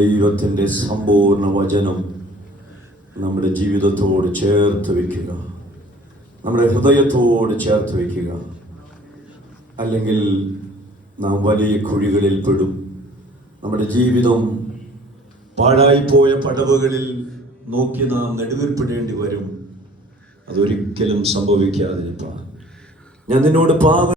ദൈവത്തിൻ്റെ സമ്പൂർണ്ണ വചനം നമ്മുടെ ജീവിതത്തോട് ചേർത്ത് വയ്ക്കുക, നമ്മുടെ ഹൃദയത്തോട് ചേർത്ത് വയ്ക്കുക. അല്ലെങ്കിൽ നാം വലിയ കുഴികളിൽ പെടും. നമ്മുടെ ജീവിതം പാഴായിപ്പോയ പടവുകളിൽ നോക്കി നാം നെടുവീർപ്പിടേണ്ടി വരും. അതൊരിക്കലും സംഭവിക്കാതിരിപ്പാൻ ഞാൻ നിന്നോട്